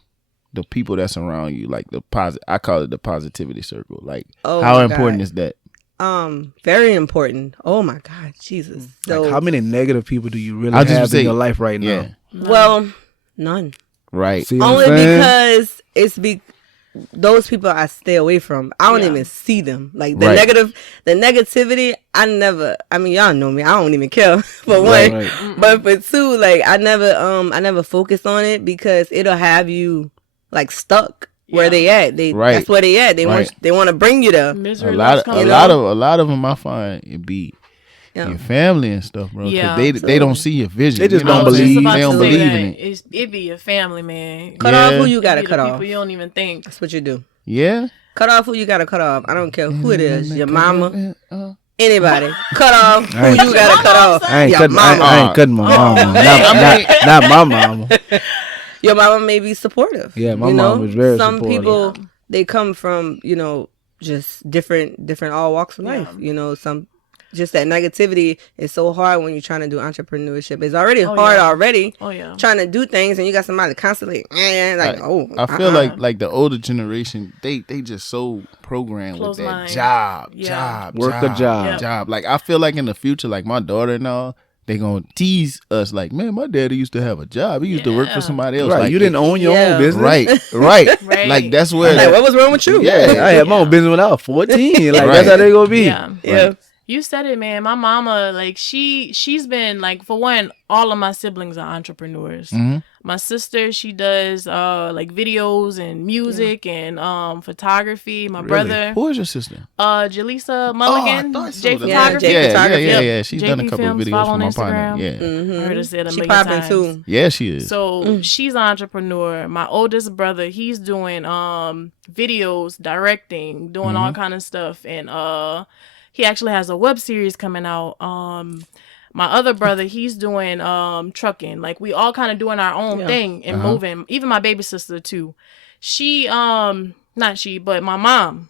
the people that's around you, like I call it the positivity circle. Like Oh, how my important God. is that? Very important. Oh my God, Jesus. So, Like, how many negative people do you really I just have say- in your life right Yeah, now? well, none. right. See what I'm Only saying? because those people I stay away from. I don't Yeah. even see them. Like the Right. negativity. I mean, y'all know me. I don't even care for one. Right. But for two, like I never focus on it because it'll have you like stuck where Yeah. they at. Right. That's where they at. They Right. want to bring you there. Misery A loves lot company. of them I find it be Yeah. your family and stuff, bro. 'Cause Yeah, they don't see your vision. They just You know don't what I'm saying? believe. They don't to say believe that. in it. It be your family, man. Cut off Yeah. who you It gotta be cut the off. people you don't even think. That's what you do. Yeah. Cut off who you gotta cut off. I don't care who it is. Your mama, anybody. Cut off who I ain't- you gotta cut off. I ain't Your cutting. mama. I ain't cutting my mama. Not my mama. Your mama may be supportive. Yeah, my you know? mom was very Some supportive. people they come from just different all walks of life. Some just that negativity is so hard when you're trying to do entrepreneurship. It's already hard yeah. already. Oh yeah. Trying to do things and you got somebody constantly I feel like the older generation, they just so programmed Close with that mind. job. Work a job. job. Like I feel like in the future, like my daughter and all, they gonna tease us like, man, my daddy used to have a job. He used to work for Yeah. somebody else. Right, Like, you didn't own your Yeah. own business. right. Right. Like that's where like, what was wrong with you? Yeah. I had my own business when I was 14. Like Right. that's how they gonna be. Yeah. Yeah. You said it, man. My mama, like she's been like, for one, all of my siblings are entrepreneurs. Mhm. My sister, she does like videos and music and photography. My brother, Who is your sister? Jaleesa Mulligan, thought so. J Yeah, Photography. J Photography. Yeah. She's done a JP couple of Films, videos follow for on my Instagram. partner. Yeah. Mm-hmm. I heard her say it a She million popping times. too. Yeah, she is. So she's an entrepreneur. My oldest brother, he's doing videos, directing, doing all kind of stuff, and he actually has a web series coming out. My other brother, he's doing trucking. Like we all kind of doing our own thing and moving. Even my baby sister too. She not she, but my mom.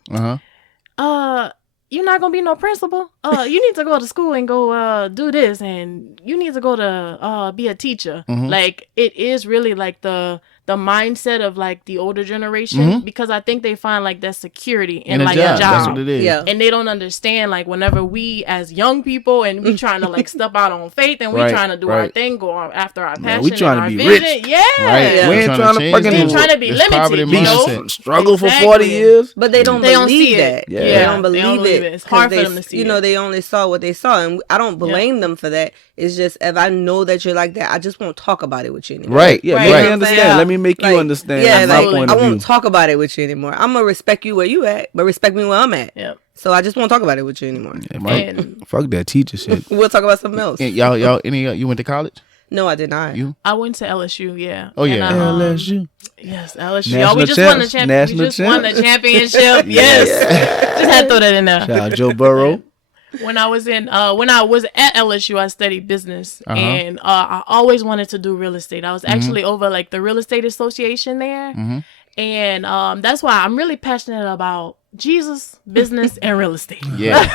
You're not gonna be no principal. You need to go to school and go do this, and you need to go to be a teacher. Like it is really like the mindset of like the older generation, because I think they find like that security in like a job. That's what it is. Yeah. And they don't understand like whenever we as young people and we trying to like step out on faith and we Right, trying to do our right. thing, go after our passion, we trying and to our be vision. rich. Yeah. Right. Yeah. We ain't trying to change fucking the- Ain't trying to be this limited, poverty you know? mindset. struggle for Exactly. 40 years. But they don't They don't believe see that. it. Yeah. They don't They don't believe believe it. it. It's hard 'cause for they, them to see they it. only saw what they saw. And I don't blame them for that. It's just, if I know that you're like that, I just won't talk about it with you anymore. Right. Yeah, Right. make Right. me understand. Yeah. Let me make Like, you understand Yeah, my like, point I of view. won't talk about it with you anymore. I'm going to respect you where you at, but respect me where I'm at. Yep. So I just won't talk about it with you anymore. And Fuck that teacher shit. We'll talk about something else. And y'all, you went to college? No, I did not. You? I went to LSU, yeah. Oh, yeah. And I, LSU. yes, LSU. National We just won the champs. championship. National We just won the champs. championship. Yes. Just had to throw that in there. Shout out Joe Burrow. When I was at LSU, I studied business, and I always wanted to do real estate. I was actually over like the real estate association there, and that's why I'm really passionate about Jesus, business, and real estate. Yeah.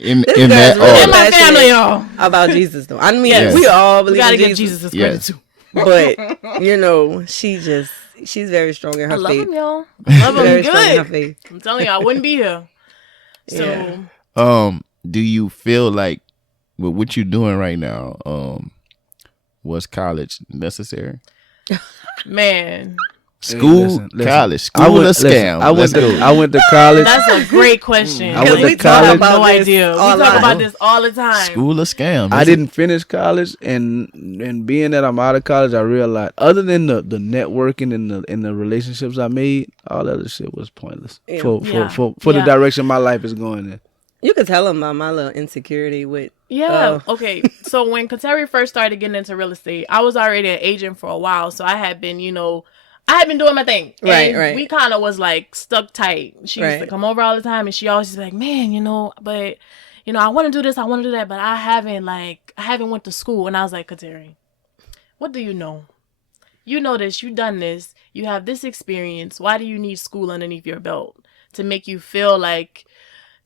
In This that guy's really order. And my passionate family, y'all. about Jesus, though. I mean, Yes. we all We believe gotta in give Jesus. Jesus his credit Yes. too. But, she's very strong in her I love faith. him, y'all. I love him Very strong in her good. faith. I'm telling you, I wouldn't be here. So Yeah. Do you feel like with what you're doing right now, was college necessary? man, School, listen. college, school or scam? I went Let's to go. I went to college. that's a great question. I went to We talk college. about No this idea. We all talk the about time. this all the time. School or scam? I didn't finish college, and being that I'm out of college, I realized other than the networking and the relationships I made, all that other shit was pointless Yeah. for Yeah. the Yeah. direction my life is going in. You could tell them about my little insecurity with. Yeah. Okay. So when Caterri first started getting into real estate, I was already an agent for a while. So I had been, I had been doing my thing. Right, And right. we kind of was like stuck tight. She used to Right. come over all the time and she always was like, man, but you know, I want to do this, I want to do that, but I haven't went to school. And I was like, Caterri, what do you know? You know this, you done this, you have this experience. Why do you need school underneath your belt to make you feel like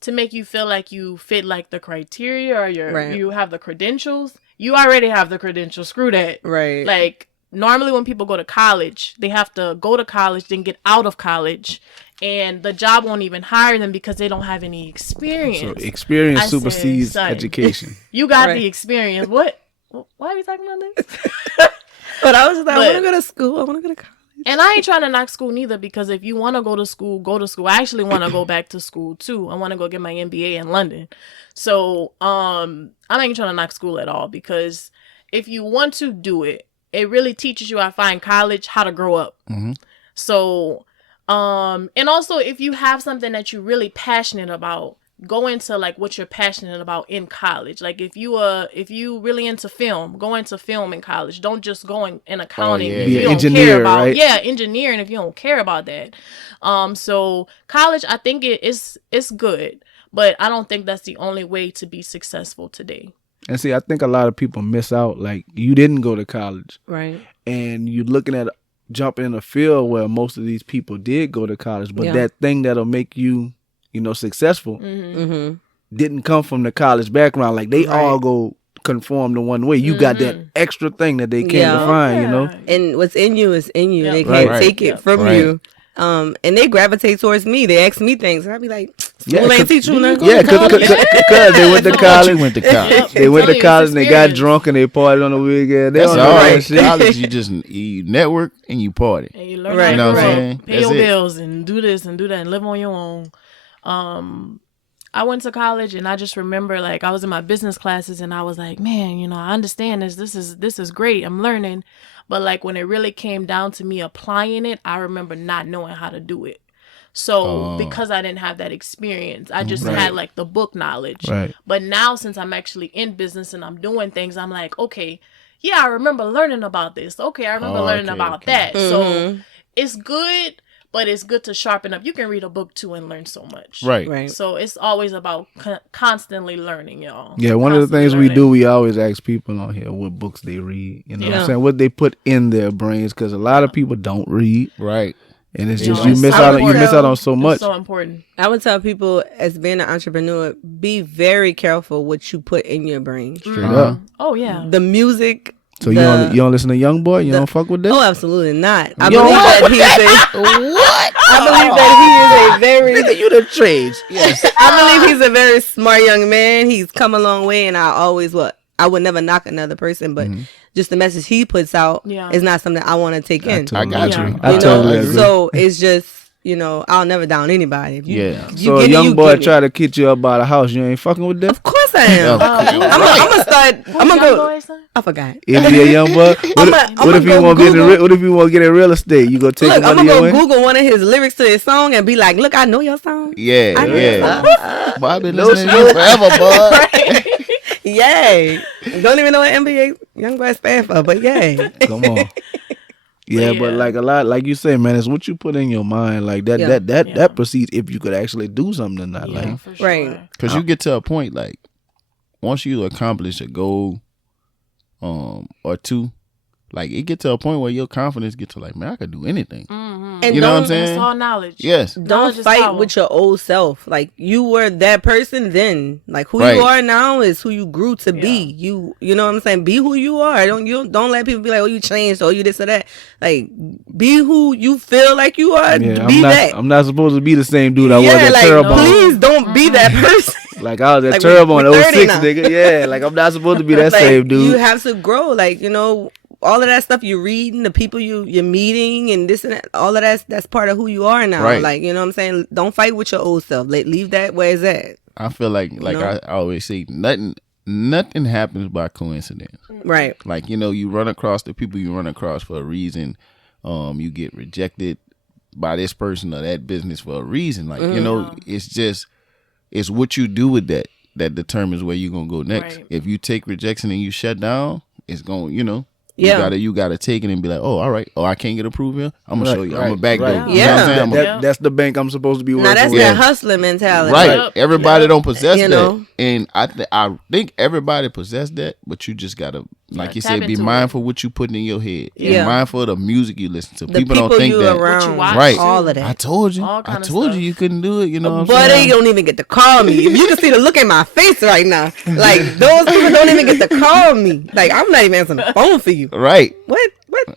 you fit like the criteria or you have the credentials? You already have the credentials. Screw that. Right. Like, normally when people go to college, they have to go to college, then get out of college, and the job won't even hire them because they don't have any experience. So experience supersedes education. You got the experience. What? Why are we talking about this? But I was just like, I want to go to school. I want to go to college. And I ain't trying to knock school neither, because if you want to go to school, go to school. I actually want to go back to school too. I want to go get my MBA in London. So I'm not even trying to knock school at all, because if you want to do it, it really teaches you, I find, college, how to grow up. Mm-hmm. So, and also if you have something that you're really passionate about, go into like what you're passionate about in college. Like if you really into film, go into film in college. Don't just go in accounting if you don't care about engineering if you don't care about that. So college, I think it's good, but I don't think that's the only way to be successful today. And see, I think a lot of people miss out. Like, you didn't go to college, right? And you're looking at jumping in a field where most of these people did go to college, but that thing that'll make you, successful, didn't come from the college background. Like, they all go conform to one way. You got that extra thing that they can't define, And what's in you is in you. They can't take it from you. And they gravitate towards me. They ask me things, and I be like, "School ain't teach you nothing." Yeah, because they went to college. They went to college and they got drunk and they partied on the weekend. That's all right. College, you network and you party. And you learn how to what I'm saying? Pay your bills and do this and do that and live on your own. I went to college and I just remember, like, I was in my business classes and I was like, man, I understand this. This is great. I'm learning. But like when it really came down to me applying it, I remember not knowing how to do it. So because I didn't have that experience, I just had like the book knowledge. Right. But now since I'm actually in business and I'm doing things, I'm like, okay, yeah, I remember learning about this. Okay, I remember learning about that. So it's good. But it's good to sharpen up. You can read a book too and learn so much. Right. So it's always about constantly learning, y'all. Yeah, one of the things we do, we always ask people on here what books they read. You know what I'm saying? What they put in their brains, because a lot of people don't read. Right. And it's just, you miss out on so much. It's so important. I would tell people, as being an entrepreneur, be very careful what you put in your brain. Straight up. Oh, yeah. The music. So you don't listen to Young Boy? You don't fuck with this? Oh, absolutely not. I believe that he's what? I believe that he is a very nigga, you the trades. Yes. I believe he's a very smart young man. He's come a long way, and I would never knock another person, but just the message he puts out is not something I want to take in. I got you. I totally agree. So it's just, I'll never down anybody. So a young boy try to get you up out of the house, you ain't fucking with that? Of course I am. I'm gonna start. I'm gonna go. I forgot. If you're a young boy, what if you want to get in real estate? You go take him I'm gonna go Google one of his lyrics to his song and be like, "Look, I know your song." Yeah. Boy, I've been listening to you forever, bud. Yay! Don't even know what NBA Young Boy stand for, but yay. Come on. Yeah, but like a lot, like you say, man, it's what you put in your mind. Like that proceeds if you could actually do something or not. Like, for sure. Right. Because you get to a point, like, once you accomplish a goal or two, like, it get to a point where your confidence get to like, man, I could do anything. And you know what I'm saying? It's all knowledge. Yes. Don't fight with your old self. Like, you were that person then. Like, who you are now is who you grew to be. You know what I'm saying? Be who you are. Don't let people be like, oh, you changed, or you this or that. Like, be who you feel like you are. Yeah, be that. I'm not supposed to be the same dude I was at Terrible. Please don't be that person. Like, I was at Terrible in 06, nigga. Yeah, like, I'm not supposed to be that same dude. You have to grow. Like, all of that stuff you're reading, the people you're meeting, and this and that, all of that's part of who you are now. Right. Like, you know what I'm saying? Don't fight with your old self. Leave that where it's at. I feel like I always say, nothing happens by coincidence. Right. Like, you run across the people you run across for a reason. You get rejected by this person or that business for a reason. Like, it's what you do with that determines where you're going to go next. Right. If you take rejection and you shut down, it's going, Yeah. You gotta take it and be like, oh, all right. Oh, I can't get approved here. I'm gonna show you. I'm gonna back right. door. Yeah. You know what I'm saying? That's the bank I'm supposed to be working Now that's with. that hustler mentality. Right. Yep. Everybody Yep. don't possess You that. know? And I think everybody possess that, but you just gotta, like you Tap said, be into mindful what you putting in your head. Yeah. Be mindful of the music you listen to. The People don't think you that. around, What you watch, Right. all of I that. told you. All I kind of told stuff. you couldn't do it. You know what I'm Boy, saying? they don't even get to call me. If you can see the look in my face right now, like those people don't even get to call me. Like I'm not even answering the phone for you. Right. What?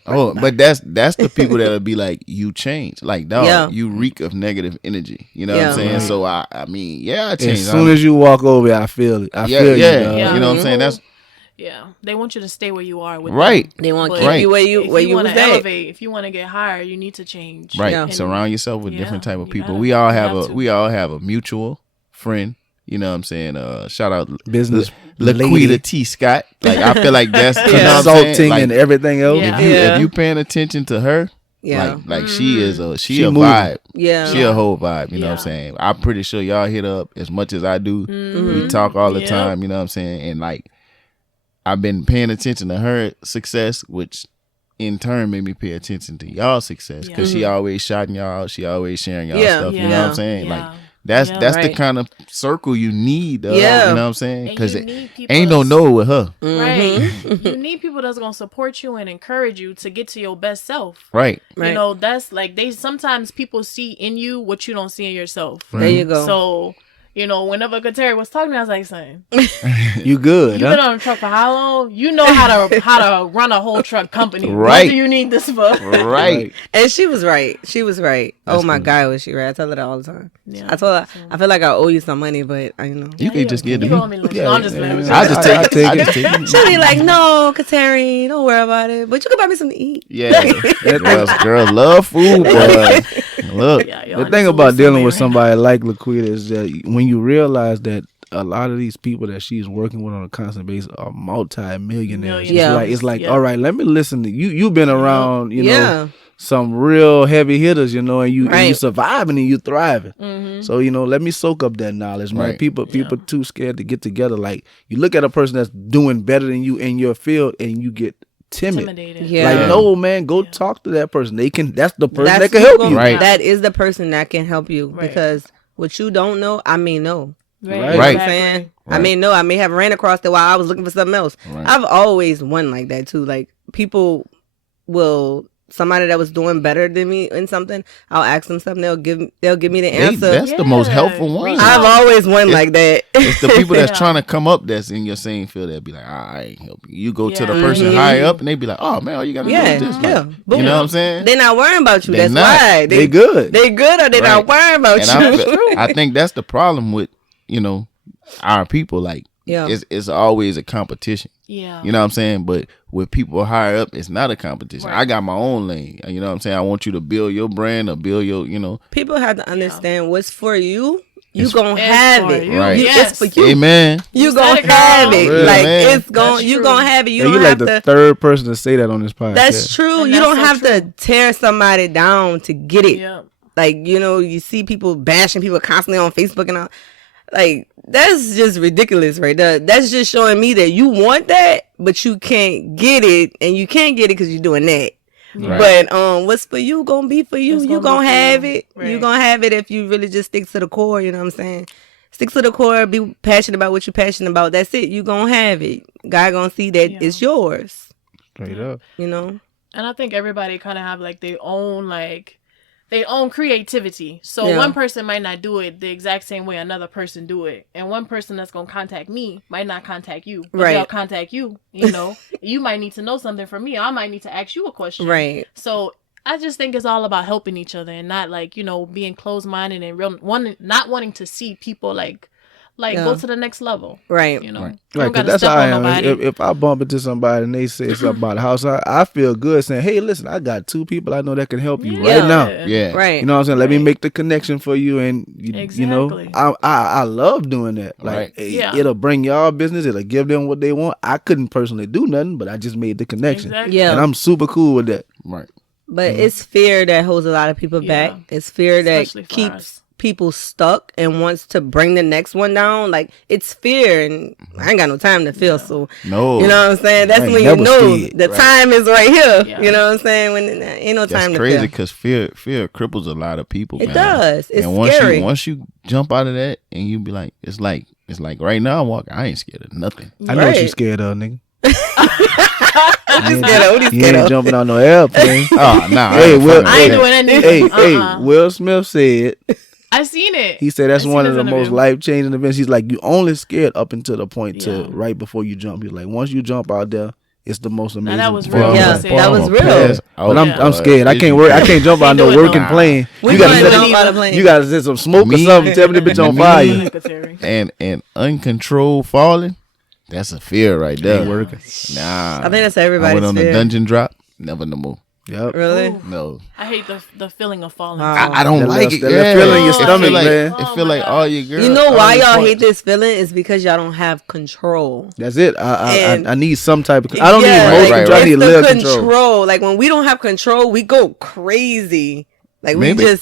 Oh, but that's the people that'll be like, you change. Like, dog, Yeah. you reek of negative energy. You know what Yeah. I'm saying? Right. So I mean, yeah, I changed. As soon as you walk over, I feel it. I yeah, feel yeah, you. dog. Yeah. you know what I'm saying? That's Yeah, they want you to stay where you are with right. them. They want to But keep Right. you where you If where you you want was to at. elevate, if you want to get higher, you need to change. Right. Yeah. Surround yourself with Yeah, different type of you people. gotta- We all you have have a to. we all have a mutual friend. You know what I'm saying? Shout out Business Laquita lady. T. Scott. Like I feel like that's you know what I'm saying? Consulting Like, and everything else. Yeah. if you paying attention to her, Yeah. like she is a She a moving. vibe. Yeah. She a whole vibe, you know what I'm Yeah. saying? I'm pretty sure y'all hit her up as much as I do. Mm-hmm. We talk all the Yep. time, you know what I'm saying? And like I've been paying attention to her success, which in turn made me pay attention to y'all's success because she always shouting y'all out. She always sharing y'all Yeah. stuff. You know what I'm saying? Yeah. Like that's Yeah. that's the Right. kind of circle you need. Yeah. You know what I'm saying? And Because you it need people ain't no that's- no with her. Right. You need people that's gonna support you and encourage you to get to your best self. Right. Right. You know, that's like sometimes people see in you what you don't see in yourself. There you go. So, you know, whenever Caterri was talking to me, I was like, son, You good, you huh? been on a truck for how long? You know how to run a whole truck company. What Right. do you need this for? Right. And she was right. She was right. That's oh my good. God, was she right? I tell her that all the time. Yeah. I told her I feel like I owe you some money, but you know. You can just get you to owe me me. lunch. No, I'm just playing with you. I just take I it. take I it. just take it. She'll be like, no, Caterri, don't worry about it. But you can buy me something to eat. Yeah. Girls love food, boy. Look. Yeah, The y'all thing need to about lose dealing with somewhere. somebody like Laquita is that when you realize that a lot of these people that she's working with on a constant basis are multi-millionaires. Yeah. It's like, Yeah. all right, let me listen to you. You've been around, you know, Yeah. some real heavy hitters, you know, and you Right. surviving and you thriving. Mm-hmm. So, you know, let me soak up that knowledge, man. Right. People too scared to get together. Like you look at a person that's doing better than you in your field and you get timid. Intimidated. Yeah. Like, no, man, go talk to that person. That's the person that can who help gonna- you. Right. That is the person that can help you Right. because what you don't know, I may know. Right. You know Right. what I'm saying? I Right. may know. I may have ran across it while I was looking for something else. Right. I've always won like that too. Like people will somebody that was doing better than me in something, I'll ask them something, they'll give me the answer. That's the most helpful one. Reach I've out. always won like that. It's the people that's Yeah. trying to come up that's in your same field that be like, I ain't helping you. You go to the Yeah. person Mhm. higher up and they be like, oh man, all you gotta Yeah, do is this. yeah. Like, Boom. you know what I'm saying? They're not worrying about you. They That's not. why. They good. They good or they not worrying about And you. I think that's the problem with, you know, our people. Like, Yeah. it's always a competition. Yeah. You know what I'm saying? But with people higher up, it's not a competition. Right. I got my own lane. You know what I'm saying? I want you to build your brand or build your, you know. People have to understand what's for you. You It's- gonna It's have for it. you. Right. It's for you. Amen. You You gonna said it, have girl. it. Real, Like man. it's going. That's You true. gonna have it. You And don't you like have the to. third person to say that on this podcast. That's true. And You don't that's have so to tear somebody down to get it. Yeah. Like you see people bashing people constantly on Facebook and all. Like that's just ridiculous, right there. That's just showing me that you want that, but you can't get it, and you can't get it because you're doing that. Right. But what's for you gonna be for you. It's You gonna gonna be for have you. it. You Right. gonna have it if you really just stick to the core. You know what I'm saying? Stick to the core. Be passionate about what you're passionate about. That's it. You gonna have it. God gonna see that Yeah. it's yours. Straight up. You know. And I think everybody kind of have like their own creativity. So Yeah. one person might not do it the exact same way another person do it, and one person that's gonna contact me might not contact you, but Right. they'll contact you. You know, you might need to know something from me. I might need to ask you a question. Right. So I just think it's all about helping each other and not like being closed minded and not wanting to see people like Yeah. go to the next level. Right. You know, Right. You Right, don't 'cause gotta that's step how I on am. nobody. If I bump into somebody and they say something about a house, I feel good saying, "Hey, listen, I got two people I know that can help you Yeah. right now." Yeah. Right. You know what I'm saying? Let me Right. make the connection for you, and you know, Exactly. I love doing that. Like, Right. Yeah. it'll bring y'all business. It'll give them what they want. I couldn't personally do nothing, but I just made the connection, Exactly. Yeah. and I'm super cool with that. Right. But it's fear that holds a lot of people Yeah. back. It's fear that Especially for keeps us. people stuck and wants to bring the next one down, like it's fear, and I ain't got no time to feel. So No, you know what I'm saying? That's Right, when you never know scared, the right. time is right here. Yeah. You know what I'm saying? When ain't no time that's to crazy feel. because fear cripples a lot of people. It man. does. It's and once scary. once you jump out of that and you be like, it's like right now I'm walking. I ain't scared of nothing. I know what you Right. scared of, nigga. What you scared of? What you You scared ain't of? jumping on no airplane. Oh nah, Hey, Will, I ain't doing anything. hey, Will Smith said, I seen it. he said that's I seen one of his the most interview. life-changing events. He's like, you only scared up until the point Yeah. to right before you jump. He's like, once you jump out there, it's the most amazing. that was feeling. real. Yeah, He said. that was real. But I'm Yeah. scared. I can't work. I can't jump out Can't no do it, working no. plane. We You gonna gotta jump out of set, plane. you gotta set some smoke or Me- something. Tell the bitch on Me- fire. Caterri. and uncontrolled falling. That's a fear right there. Ain't working. Nah, I think that's I everybody's went on fear. a dungeon drop. Never no more. Yep. Really? Ooh. No, I hate the feeling of falling. Wow. I don't That like little- it. that little Yeah. feeling in your It feel stomach, like, man. It feel like all your girls. You know why all your y'all points- hate this feeling? Is because y'all don't have control. That's it. And- I need some type of. I don't Yeah, need like, emotion right, control. I right. need It's the little control. control. Like when we don't have control, we go crazy. Like Maybe. we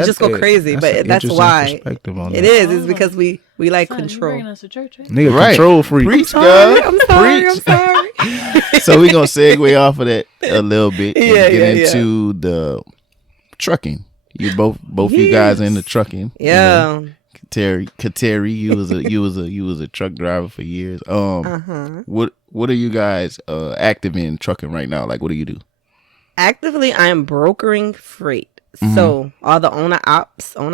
just go crazy. But that's why Perspective on it that. is. It's because we like Son, you control. bringing us to church, right? Nigga, Right. control freak. Preach, I'm God. sorry. I'm Preach. sorry. So we gonna segue off of that a little bit and Yeah, get yeah, into the trucking. You both you guys are into trucking. Yeah. Caterri, you was a truck driver for years. What are you guys active in trucking right now? Like, what do you do? Actively, I am brokering freight. So all the owner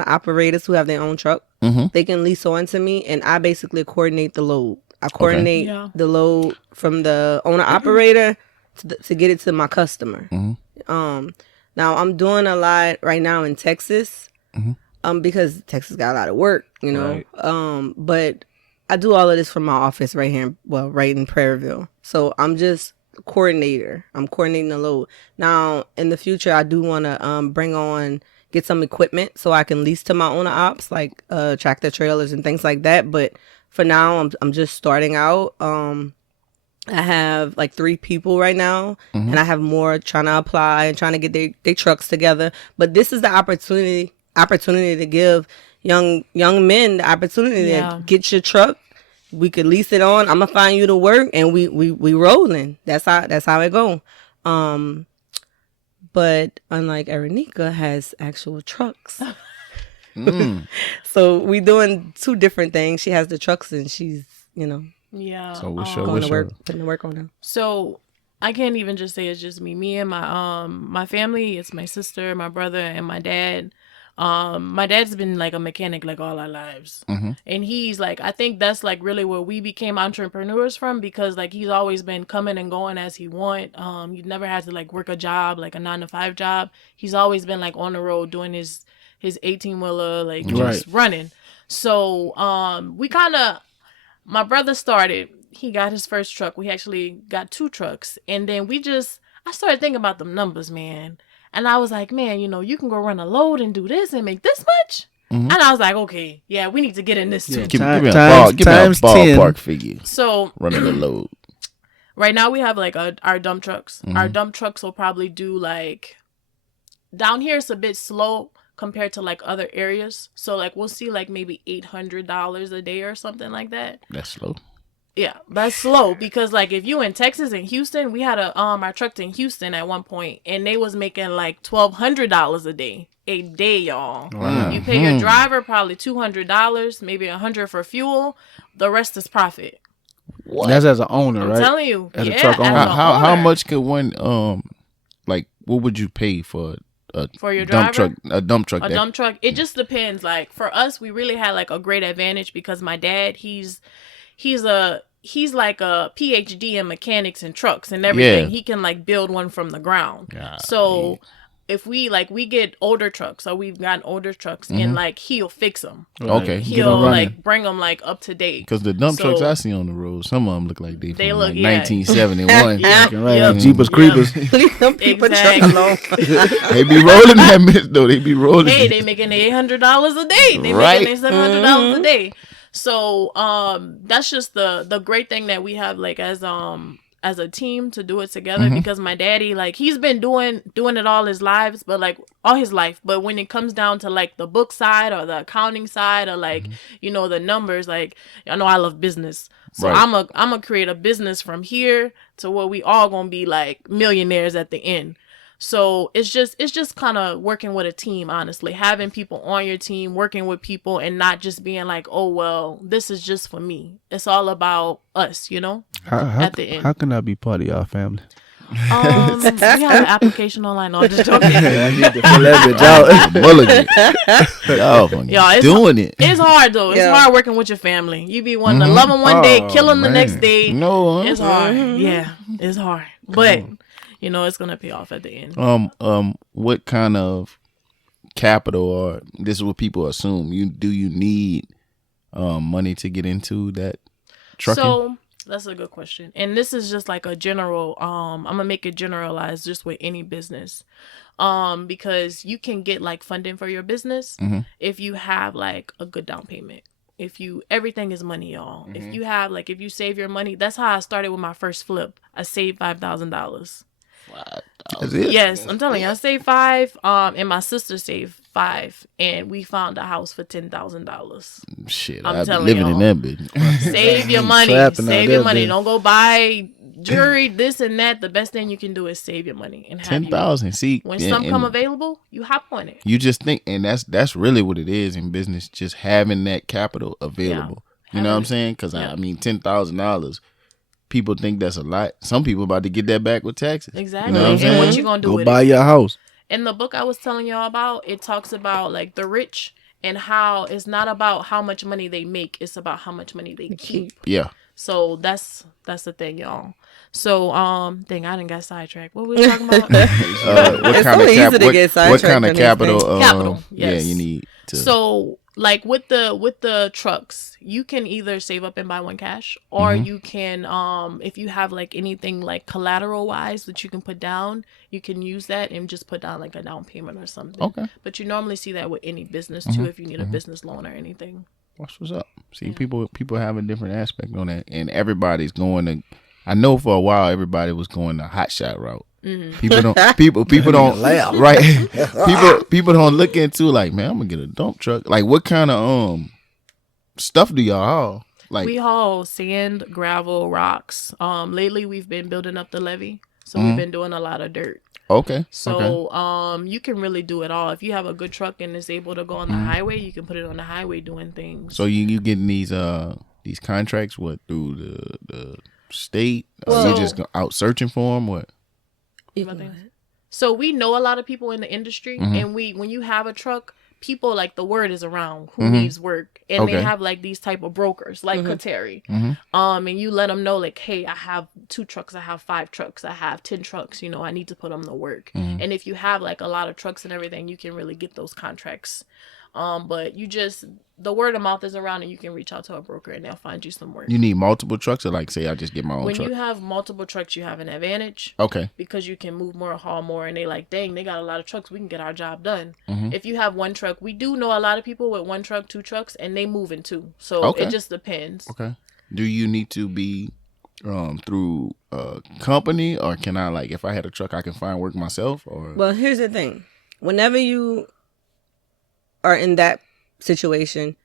operators who have their own truck, they can lease on to me, and I basically coordinate the load. I coordinate Yeah. the load from the owner operator to get it to my customer. Now I'm doing a lot right now in Texas, because Texas got a lot of work, you know. Right. But I do all of this from my office right here, right in Prairieville. So I'm just coordinator. I'm coordinating the load. Now in the future, I do want to get some equipment so I can lease to my owner ops, like tractor trailers and things like that. But for now, I'm just starting out. I have like 3 people right now, and I have more trying to apply and trying to get their trucks together. But this is the opportunity to give young men the opportunity to get your truck. We could lease it on. I'm gonna find you to work, and we rolling. That's how it go. But unlike Erineka has actual trucks. So we doing 2 different things. She has the trucks, and she's Yeah. So what's going to work, putting the work on them. So I can't even just say it's just me. Me and my family. It's my sister, my brother, and my dad. My dad's been like a mechanic like all our lives, and he's like, I think that's like really where we became entrepreneurs from, because like he's always been coming and going as he want. He never had to like work a job, like a 9-to-5 job. He's always been like on the road doing his 18-wheeler, like just running. So my brother started. He got his first truck. We actually got 2 trucks, and then I started thinking about them numbers, man. And I was like, man, you can go run a load and do this and make this much. And I was like, okay, yeah, we need to get in this too. Give me a Times ballpark 10. figure. So Running the load. right now we have like our dump trucks. Our dump trucks will probably do like, down here it's a bit slow compared to like other areas. So like we'll see like maybe $800 a day or something like that. That's slow. Yeah, that's slow, because like if you in Texas and Houston, we had our trucks in Houston at one point, and they was making like $1,200 a day, y'all. Wow. You pay your driver probably $200, maybe $100 for fuel. The rest is profit. What? That's as an owner, I'm right? telling you, As a yeah. truck owner. as a How owner. much could one like what would you pay for For your dump driver? truck? A dump truck. A that- dump truck? It just depends. Like for us, we really had like a great advantage because my dad, he's like a PhD in mechanics and trucks and everything. Yeah. He can like build one from the ground. God, So if we get older trucks, so we've gotten older trucks, and like he'll fix them. Okay. Get He'll them running. like bring them like up to date. Because the dump So- trucks I see on the road, some of them look like they They from look- like yeah. 1971. Yeah. Right, Yep. Jeepers Creepers. Leave them people Exactly. truck alone. They be rolling that mess though. They be rolling. Hey, they making $800 a day. They Right. making $700 a day. So that's just the great thing that we have, like as as a team to do it together because my daddy, like, he's been doing it all his lives, but like all his life. But when it comes down to like the book side or the accounting side or like, you know, the numbers, like, I know I love business. So I'm a create a business from here to where we all gonna be like millionaires at the end. So it's just kind of working with a team, honestly, having people on your team, working with people and not just being like, oh, well, this is just for me. It's all about us, you know, at the end. How can I be part of y'all family? We have an application online. No, I'm just joking. I need to fill that bitch out. Mulligan. Y'all doing it. It's hard, though. It's hard working with your family. You be wanting to love them one day, kill them the next day. No, it's hard. Yeah, it's hard. But... you know, it's going to pay off at the end. What kind of capital, or this is what people assume, do you need money to get into that trucking? So that's a good question. And this is just like a general, I'm going to make it generalized just with any business. Because you can get like funding for your business if you have like a good down payment. Everything is money, y'all. If you have like, if you save your money, that's how I started with my first flip. I saved $5,000. That's it? Yes, I'm telling you, I saved $5,000, and my sister saved $5,000, and we found a house for $10,000. Shit, I'm I've been telling living y'all. in that bitch. Save your money. Save your money. Don't go buy jewelry, this and that. The best thing you can do is save your money and have $10,000. See, when some come available, you hop on it. You just think, and that's really what it is in business. Just having that capital available. Yeah. You know what I'm saying? Because I mean, $10,000. People think that's a lot. Some people about to get that back with taxes. Exactly. You know what I'm saying? And what you gonna do with it? Go buy your house. In the book I was telling y'all about, it talks about like the rich and how it's not about how much money they make, it's about how much money they keep. Yeah. So that's the thing, y'all. So I didn't got sidetracked. What were we talking about? What kind of capital? Capital. Yes. Yeah, you need to. So like with the trucks, you can either save up and buy one cash, or you can if you have like anything like collateral wise that you can put down, you can use that and just put down like a down payment or something. Okay. But you normally see that with any business too, if you need a business loan or anything. That's what's up. See, people have a different aspect on that, and everybody's going to. I know for a while everybody was going the hot shot route. People don't right. people don't look into like, man, I'm gonna get a dump truck. Like, what kind of stuff do y'all haul? Like, we haul sand, gravel, rocks. Lately we've been building up the levee, so we've been doing a lot of dirt. Okay. So you can really do it all. If you have a good truck and it's able to go on the highway, you can put it on the highway doing things. So you getting these contracts through the state? Or you just out searching for them? What? So we know a lot of people in the industry, and when you have a truck, people like the word is around who needs work, and they have like these type of brokers like Caterri, and you let them know like, hey, I have 2 trucks, I have 5 trucks, I have 10 trucks, you know, I need to put them to work. And if you have like a lot of trucks and everything, you can really get those contracts. But the word of mouth is around, and you can reach out to a broker and they'll find you some work. You need multiple trucks, or like, say I just get my own truck? When you have multiple trucks, you have an advantage. Okay. Because you can move more, haul more, and they like, dang, they got a lot of trucks, we can get our job done. If you have 1 truck, we do know a lot of people with 1 truck, 2 trucks, and they move in 2. So it just depends. Okay. Do you need to be through a company, or can I, like, if I had a truck, I can find work myself? Or well, here's the thing. Whenever you are in that situation,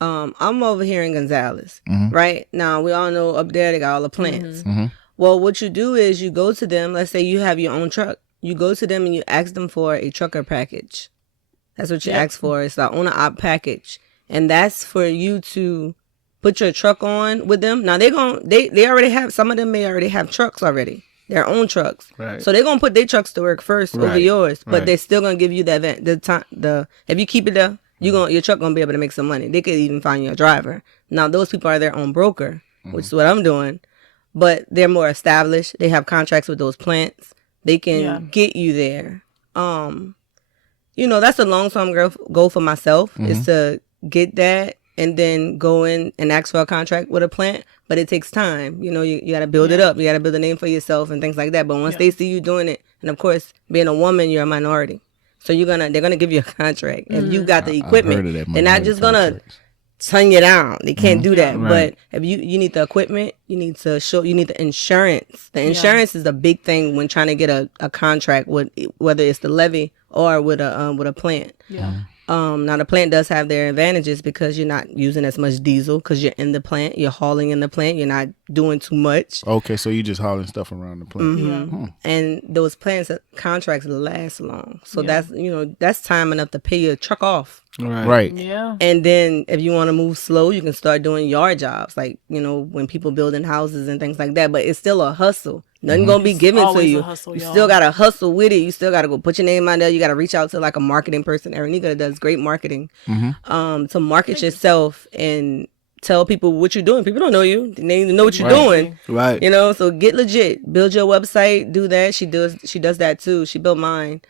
I'm over here in Gonzales, right? Now, we all know up there they got all the plants. Well, what you do is you go to them. Let's say you have your own truck. You go to them and you ask them for a trucker package. That's what you ask for. It's the owner-op package. And that's for you to put your truck on with them. Now, they already have, some of them may already have trucks already. Their own trucks. Right. So they're going to put their trucks to work first over yours. But they're still going to give you that if you keep it there, your truck gonna be able to make some money. They could even find you a driver. Now those people are their own broker, which is what I'm doing. But they're more established. They have contracts with those plants. They can get you there. You know, that's a long-term goal for myself is to get that and then go in and ask for a contract with a plant. But it takes time. You know, you got to build it up. You got to build a name for yourself and things like that. But once they see you doing it, and of course, being a woman, you're a minority. So they're gonna give you a contract if you got the equipment. They're not just gonna ton you down. They can't do that. Right. But if you need the equipment, you need the insurance. The insurance is a big thing when trying to get a contract with, whether it's the levy or with a plant. Yeah. Now the plant does have their advantages because you're not using as much diesel because you're in the plant, you're hauling in the plant, you're not doing too much. Okay, so you just hauling stuff around the plant. And those plants contracts last long. So that's time enough to pay your truck off. Right. Yeah. And then if you want to move slow, you can start doing yard jobs, like, when people building houses and things like that. But it's still a hustle. Nothing gonna be given to always you. a hustle, you y'all. still gotta hustle with it. You still gotta go put your name out there. You gotta reach out to like a marketing person. Erineka does great marketing. To market yourself and tell people what you're doing. People don't know you. They need to know what you're doing. Right. So get legit. Build your website. Do that. She does that too. She built mine.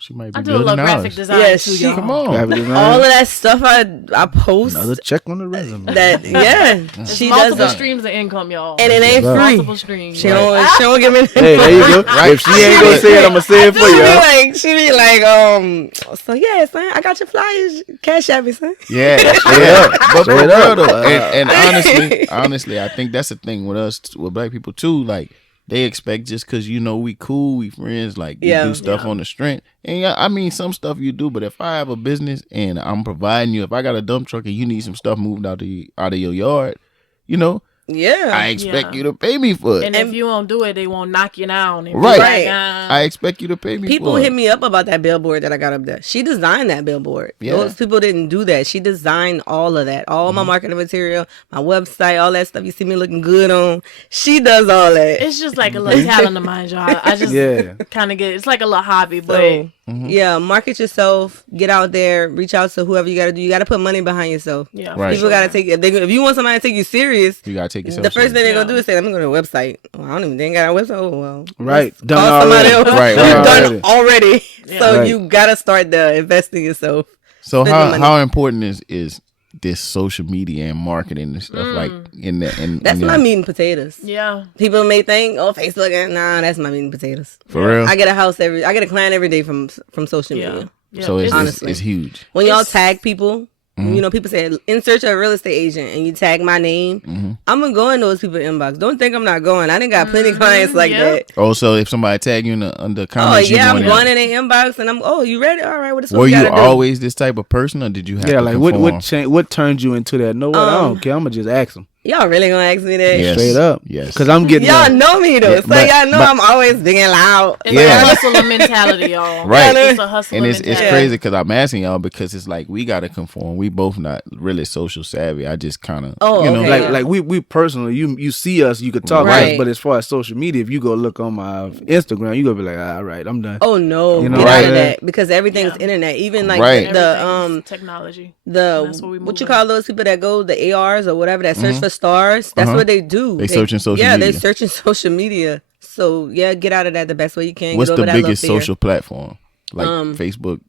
She might be I do a little building graphic ours. design Yeah, too, she- y'all. Come on. All of that stuff I post. Another check on the resume. That It's she does multiple that. streams of income, y'all. And it ain't multiple free. streams. She don't give me. Hey, there you go. If she ain't gonna say it, I'm gonna say it for you. She be like, so yeah, son, I got your flyers. Cash at me, son. Yeah, but for Straight real up. though, and honestly, I think that's the thing with us, with black people too. Like they expect just because we cool, we friends, like you do stuff on the strength. And I mean, some stuff you do, but if I have a business and I'm providing you, if I got a dump truck and you need some stuff moved out of your yard, Yeah. I expect you to pay me for it. And if you won't do it, they won't knock you down. And be Right. like, I expect you to pay me People for hit it. me up about that billboard that I got up there. She designed that billboard. Yeah. Those people didn't do that. She designed all of that. All my marketing material, my website, all that stuff you see me looking good on. She does all that. It's just like a little talent of mine, y'all. I just kind of it's like a little hobby, but So, yeah, market yourself. Get out there. Reach out to whoever you got to do. You got to put money behind yourself. yeah, Right. People got to take if you want somebody to take you serious, You gotta take yourself. the first thing serious. they're going to do is say, let me go to the website. Well, I don't even think I got a website. Oh, well. Right. let's Done call somebody already. else. Right, You've right, done already. So Right. you got to start the investing yourself. So spending money. how important is this social media and marketing and stuff like in That's my meat and potatoes. yeah. People may think, Facebook, nah, that's my meat and potatoes. for real? I get a client every day from social media. Yeah. So it's Honestly. huge. When y'all It's- tag people, people say in search of a real estate agent, and you tag my name, I'm gonna go in those people's inbox. Don't think I'm not going. I done got plenty of clients like yeah. that. Oh, so if somebody tag you in the Oh comments, yeah, I'm going in. in their inbox, and you ready? All right, what is Were we you gotta do? always this type of person, or did you have Yeah, to like conform? what turned you into that? No, what? I don't care. I'm gonna just ask them Y'all really gonna ask me that? Yes. straight up. Yes. Because I'm getting Y'all that. know me though, Yeah, so but- y'all know but- I'm always big and loud. It's Yeah. a hustler mentality, y'all. Right. It's a hustler And it's mentality. crazy because I'm asking y'all because it's like we gotta conform. We both not really social savvy. I just kind of Okay. Like we personally, you see us, you could talk to Right. us, but as far as social media, if you go look on my Instagram, you gonna be like, all right, I'm done. Oh no, You know, get right. out of that because everything's internet. Even like Right. the Everything's technology. That's what we what you moving. call those people that go the ARs or whatever that search for stars. That's what they do. They searching social Yeah, media. they searching social media. So yeah, get out of that the best way you can. What's get the over that little biggest fear. social platform? Like Facebook,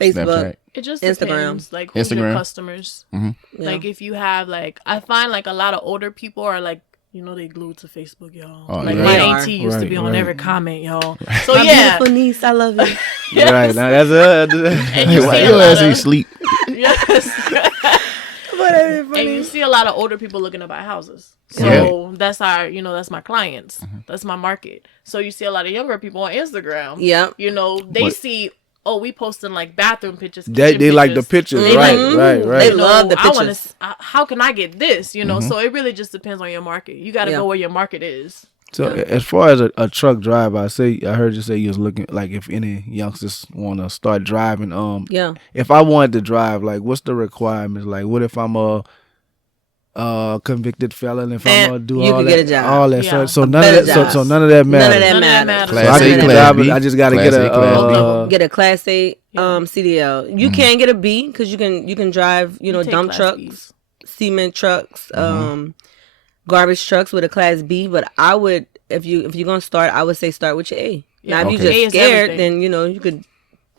Facebook. Snapchat. It just Instagram. depends, like who's your Instagram. customers. Yeah. Like if you have I find like a lot of older people are like, they glued to Facebook, y'all. Oh, like yeah. my They are. auntie used to be Right, on right. every comment, y'all. So My yeah, beautiful niece, I love you. Right now, that's and you Why see a your lot ass ain't of, sleep? yes. But And you see a lot of older people looking to buy houses. So that's our, that's my clients. That's my market. So you see a lot of younger people on Instagram. Yep. They But- see, we posting like bathroom pictures. they kitchen like the pictures. pictures, Mhm. right. They You know, love the I wanna pictures. how can I get this? So it really just depends on your market. You got to Yeah. go where your market is. So as far as a truck driver, I heard you say you was looking like if any youngsters want to start driving. Yeah. If I wanted to drive, like what's the requirements? Like what if I'm a convicted felon? If I'm And gonna do you all could that, get a job. all that. Yeah. So A none of better that. job. So none of that None matters. of that None of that matters. matters. So I Class can A, get a Class job, B. I just gotta Class get A, Class B. Get a Class A CDL. You can get a B because you can drive Take dump Class trucks, Bs. cement trucks, garbage trucks with a Class B. But I would if you're gonna start, I would say start with your A. Yeah. Now if Okay. you're A just is scared, everything. then you could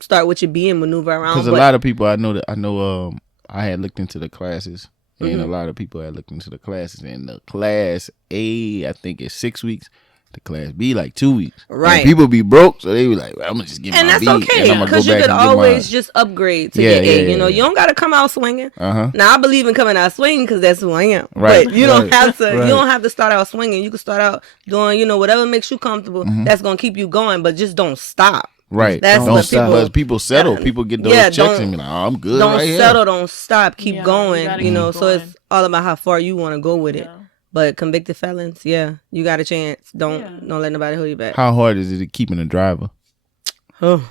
start with your B and maneuver around. Because a but- lot of people I know I had looked into the classes, and a lot of people had looked into the classes, and the Class A I think is 6 weeks. to Class B like 2 weeks. Right. And people be broke, so they be like, well, I'm gonna just get And my that's B, and okay, I'm gonna go because you back could and get always mine. just upgrade to Yeah, get A. yeah, You know, yeah. you don't got to come out swinging. Uh-huh. Now, I believe in coming out swinging because that's who I am. Right, But you don't right, have to. right. You don't have to start out swinging. You can start out doing, you know, whatever makes you comfortable. That's gonna keep you going, but just don't stop. Right. That's don't what stop. people- But people settle. Yeah, People get those yeah, checks and be like, oh, I'm good Don't right settle. here. Don't stop. Keep Yeah, you going. gotta You know, keep so going. it's all about how far you want to go with it. Yeah. But convicted felons, yeah, you got a chance. Don't let nobody hold you back. How hard is it keeping a driver? Oh.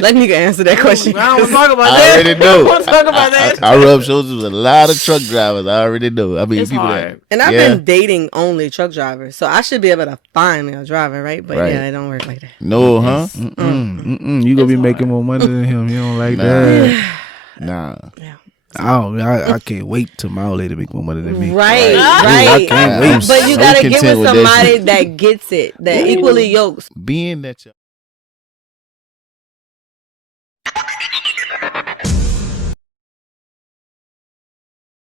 Let me answer that question. I don't talk about I that. already know. I don't talk about that. I rub shoulders with a lot of truck drivers. I already know. I mean, It's people hard. And I've Yeah. been dating only truck drivers, so I should be able to find me a driver, right? But Right. yeah, it don't work like that. No, huh? You gonna be It's making hard. more money than him. You don't like Nah. that. Nah. I can't wait till my old lady make more money than me. Right, I right. can't wait. But you I'm gotta get content with with that somebody shit. that gets it, that equally yokes. Being that